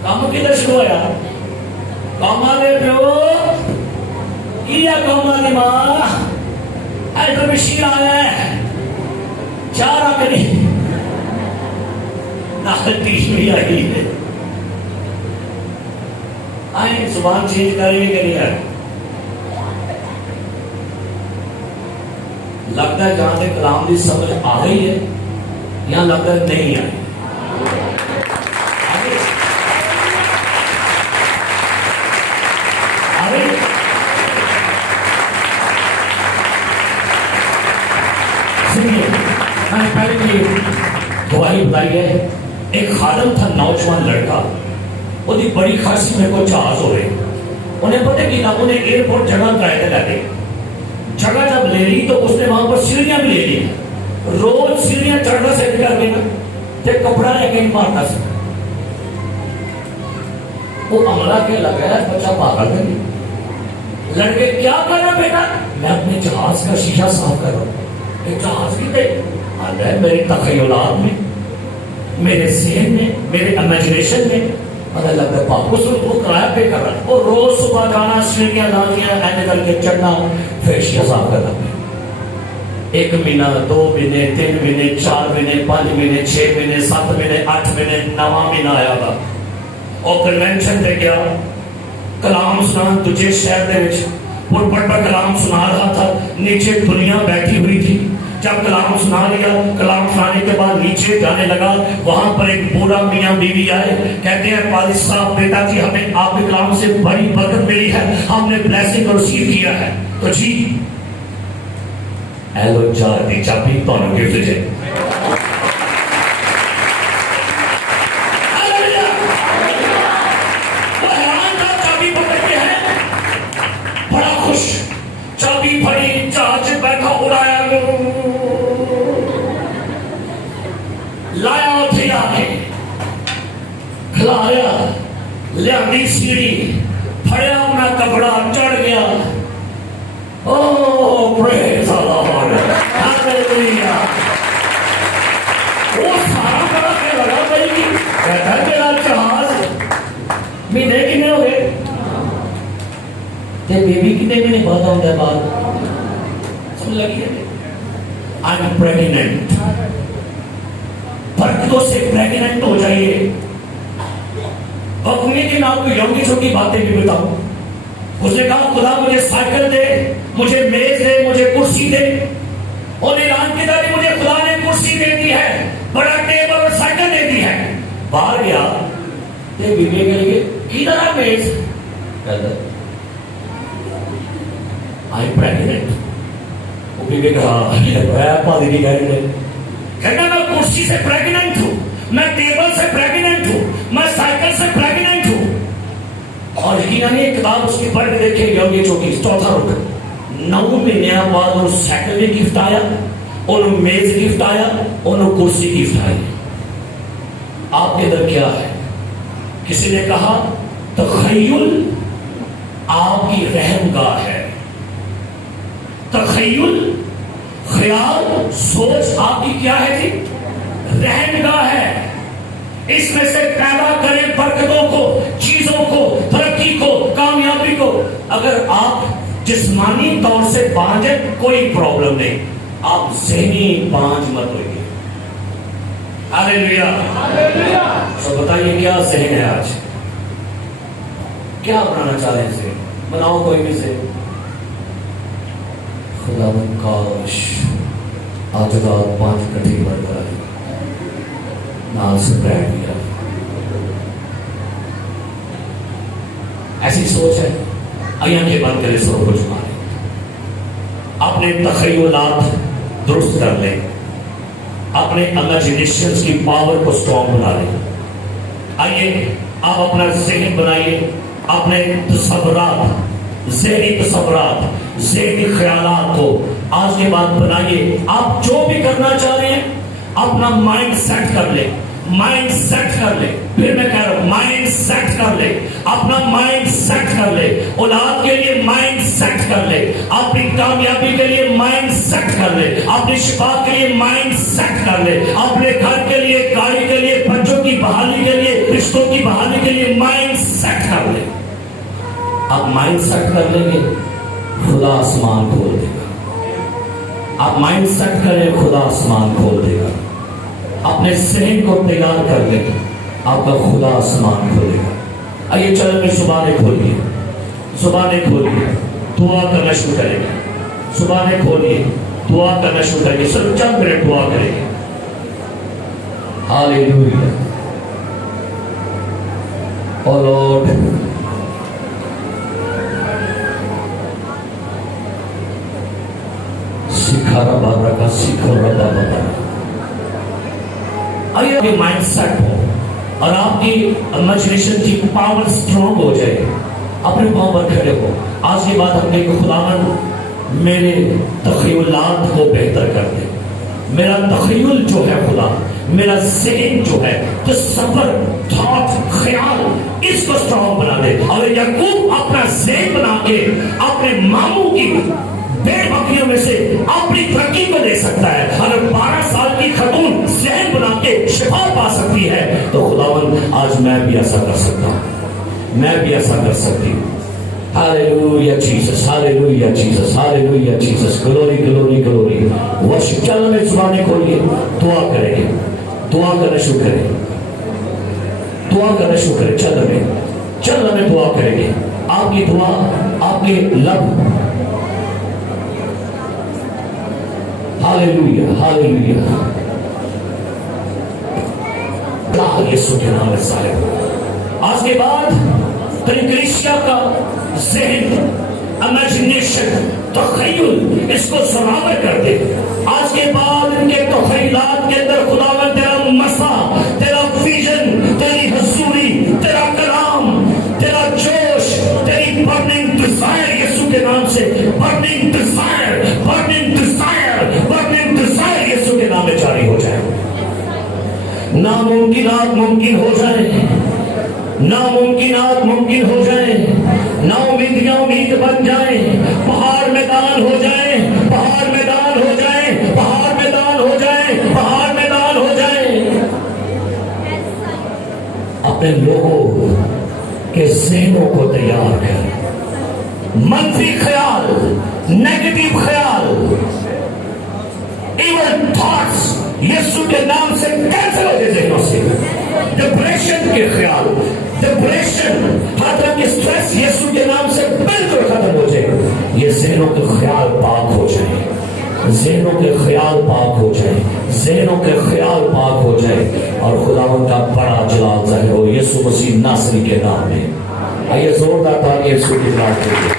کام کدھر شروع ہوا؟ قوما دے پیو کیا قوما دی ماں. ایڈر بشیر آیا ہے 4 آکری ناکل 30 آئی ہے. آئیں زبان چینج کریں گے کہ نہیں ہے؟ لگتا ہے جہاں تک کلام دی سمجھ آ گئی ہے, یہاں لگتا ہے نہیں آئی. گواہی بتائی ہے. ایک خادم تھا, نوجوان لڑکا, وہی بڑی خاصی میرے کو جہاز ہو رہے, انہیں پتہ کی تھا, انہیں ایئرپورٹ جگہ کرائے تھے لگے. جگہ جب لے لی تو اس نے وہاں پر سیڑھیاں بھی لے لی. روز سیڑھیاں چڑھنا سے کر گئی نا, تے کپڑا لے کے مارتا سے. وہ عملہ کے لگا ہے بچہ پاگل کر. لڑکے کیا کر رہا بیٹا؟ میں اپنے جہاز کا شیشہ صاف کر رہا ہوں. جہاز کی دے میری تخیلات میں, میرے ذہن میں, میرے امیجنیشن میں پتہ لگتا ہے پاک اس کو کرایہ پہ کر رہا ہے. اور روز صبح جانا, سیڑھیاں لانیاں ایسے کر کے چڑھنا, پھر شیشہ صاف کرنا. 1 مہینہ 2 مہینے 3 مہینے 4 مہینے 5 مہینے 6 مہینے 7 مہینے 8 مہینے 9واں مہینہ آیا تھا. اور کنونشن پہ گیا, کلام سنا تجھے شہر دے وچ, پلپٹ پر کلام سنا رہا تھا. نیچے دنیا بیٹھی ہوئی تھی. جب کلام سنا لیا, کلام سنانے کے بعد نیچے جانے لگا, وہاں پر ایک بوڑھا میاں بیوی آئے. کہتے ہیں قاضی صاحب بیٹا جی ہمیں آپ کے کلام سے بڑی برکت ملی ہے, ہم نے بلیسنگ ریسیو کیا ہے. تو جی ایلو چار دی چابی تو گفٹ ہے. ਖਿਲਾਰਿਆ, ਲਿਆਂਦੀ ਸੀੜੀ, ਫੜਿਆ ਆਪਣਾ ਕਪੜਾ, ਚੜ ਗਿਆ। ਓ ਪ੍ਰੇਜ਼ ਦ ਲਾਰਡ, ਹਾਲੇਲੂਇਆ। ਉਹ ਸਾਰਾ ਬੜਾ ਕੇ ਲਗਾ ਬਈ ਕਿ ਕਹਿੰਦਾ ਮੇਰਾ ਜਹਾਜ਼ ਮਹੀਨੇ ਕਿੰਨੇ ਹੋ ਗਏ ਤੇ ਬੇਬੀ ਕਿੰਨੇ ਮਹੀਨੇ ਬਾਅਦ ਆਉਂਦਾ ਬਾਹਰ? ਸਮਝ लगी है? I am pregnant. बरकतों से प्रेग्नेंट हो जाइए। अपने दिन आपको यौनी छोटी बातें भी बताऊं। उसने कहा खुदा मुझे साइकिल दे, मुझे मेज दे, मुझे कुर्सी दे। और ऐलान की तारीफ मुझे खुदा ने कुर्सी दे दी है, बड़ा टेबल और साइकिल दे दी है। बाहर गया ते बीबी के लिए किधर है मेज? कहता आई एम प्रेग्नेंट। वो बीबी कहा पादरी कहना मैं कुर्सी से प्रेग्नेंट हूं, मैं टेबल से प्रेग्नेंट हूं, मैं साइकिल से प्रेग्नेंट हूं। और यकीनन ये किताब उसकी पढ़ के देखे यौनी चौकी चौथा रुक 9 महीने बाद उन्होंने साइकिल भी गिफ्ट आया, उन्होंने मेज गिफ्ट आया, उन्होंने कुर्सी गिफ्ट आई। आपके अंदर क्या है? किसी ने कहा तखय्युल आपकी रहमगाह है। तखय्युल ख्याल सोच आपकी क्या है जी? रहमगाह है। इसमें से पैदा करें बरकतों को, चीजों को, तरक्की को, कामयाबी को। अगर आप जिस्मानी तौर से बांझ है कोई प्रॉब्लम नहीं, आप ज़हनी बांझ मत होइए। हालेलुया। तो बताइए क्या ज़हन है आज? क्या बनाना चाह रहे हैं? बनाओ कोई भी से। खुदा काश आज रात 5 कटी बढ़ रहा है नाल से बैठ गया। ऐसी सोच है। आइए के बंद करे, सो कुछ मारे, अपने तखय्युलात दुरुस्त कर ले, अपने इमेजिनेशंस की पावर को स्ट्रॉन्ग बना ले। आइए आप अपना ज़हन बनाइए, अपने तसव्वुरात, ज़हनी तसव्वुरात, ज़हनी ख्यालात को आज के बाद बनाइए। आप जो भी करना चाह रहे हैं अपना माइंड सेट कर ले, माइंड सेट कर ले। फिर मैं कह रहा हूं माइंड सेट कर ले, अपना माइंड सेट कर ले। औलाद के लिए माइंड सेट कर ले, अपनी कामयाबी के लिए माइंड सेट कर ले, अपनी शिफा के लिए माइंड सेट कर ले, अपने घर के लिए, गाड़ी के लिए, बच्चों की बहाली के लिए, रिश्तों की बहाली के लिए माइंड सेट कर ले। आप माइंड सेट कर लेंगे, खुदा आसमान खोल देगा। आप माइंड सेट करें, खुदा आसमान खोल देगा। अपने ज़हन को तैयार कर ले, आपका खुदा आसमान खोलेगा। आइए चलो में जुबानें खोलिए, जुबानें खोलिए, दुआ करना शुरू करेंगे। जुबानें खोलिए, दुआ करना शुरू करेंगे। सिर्फ चंद मिनट दुआ करेंगे। हालेलुया। ओ लॉर्ड, सिखा रबा रबा सिखो रबा रबा। आइए आपके माइंड सेट हो और आपकी इमेजिनेशन की पावर स्ट्रॉन्ग हो जाए। अपने पांव पर खड़े हो। आज के बाद हमने खुदावन मेरे तखय्युलात को बेहतर कर दे। मेरा तखय्युल जो है खुदा, मेरा ज़हन जो है, तसव्वुर, थॉट, ख्याल, इसको स्ट्रॉन्ग बना दे। और याकूब अपना ज़हन बना के अपने मामू की भेड़ बकरियों में से अपनी तरक्की को दे सकता है। अगर 12 साल की खतून ज़हन बना के शिफा पा सकती है तो खुदावन आज मैं भी ऐसा कर सकता हूँ, मैं भी ऐसा कर सकती हूँ। Hallelujah Jesus, hallelujah Jesus, hallelujah Jesus. Glory glory glory. Worship channel में जुबानें खोलिए, दुआ करेंगे, दुआ करना शुरू करें, दुआ करना शुरू करें। चैनल में दुआ करेंगे। आपकी दुआ, आपके लब, हालेलुया हालेलुया। यीशु के नाम में सारे आज के बाद कलीसिया का ज़हन, इमेजिनेशन, तखय्युल, इसको सरावर कर दे। आज के बाद इनके तखय्युलात के अंदर खुदावंद तेरा मसा, तेरा विजन, तेरी हजूरी, तेरा कलाम, तेरा जोश, तेरी बर्निंग डिजायर यीशु के नाम से, burning desire, burning desire, burning desire यीशु के नाम में जारी हो जाए। नामुमकिनात मुमकिन हो जाए, ناممکنات ممکن ہو جائیں، ناامیدیاں امید بن جائیں، پہاڑ میدان ہو جائیں، پہاڑ میدان ہو جائیں، پہاڑ میدان ہو جائیں، پہاڑ میدان ہو جائیں، اپنے لوگوں کے ذہنوں کو تیار کر۔ منفی خیال، نیگیٹو خیال، ایون تھاٹس یسوع کے نام سے کینسل ہو جائے ذہنوں سے۔ ڈپریشن کے خیال، ڈپریشن، ہر طرح کے سٹریس یسوع کے نام سے بالکل ختم ہو جائے۔ یہ ذہنوں کے خیال پاک ہو جائیں، ذہنوں کے خیال پاک ہو جائیں، ذہنوں کے خیال پاک ہو جائے، اور خداوند کا بڑا جلال ظاہر ہو یسوع مسیح ناصری کے نام میں۔ آئیے زوردار تالیاں یسوع کی بات کریں۔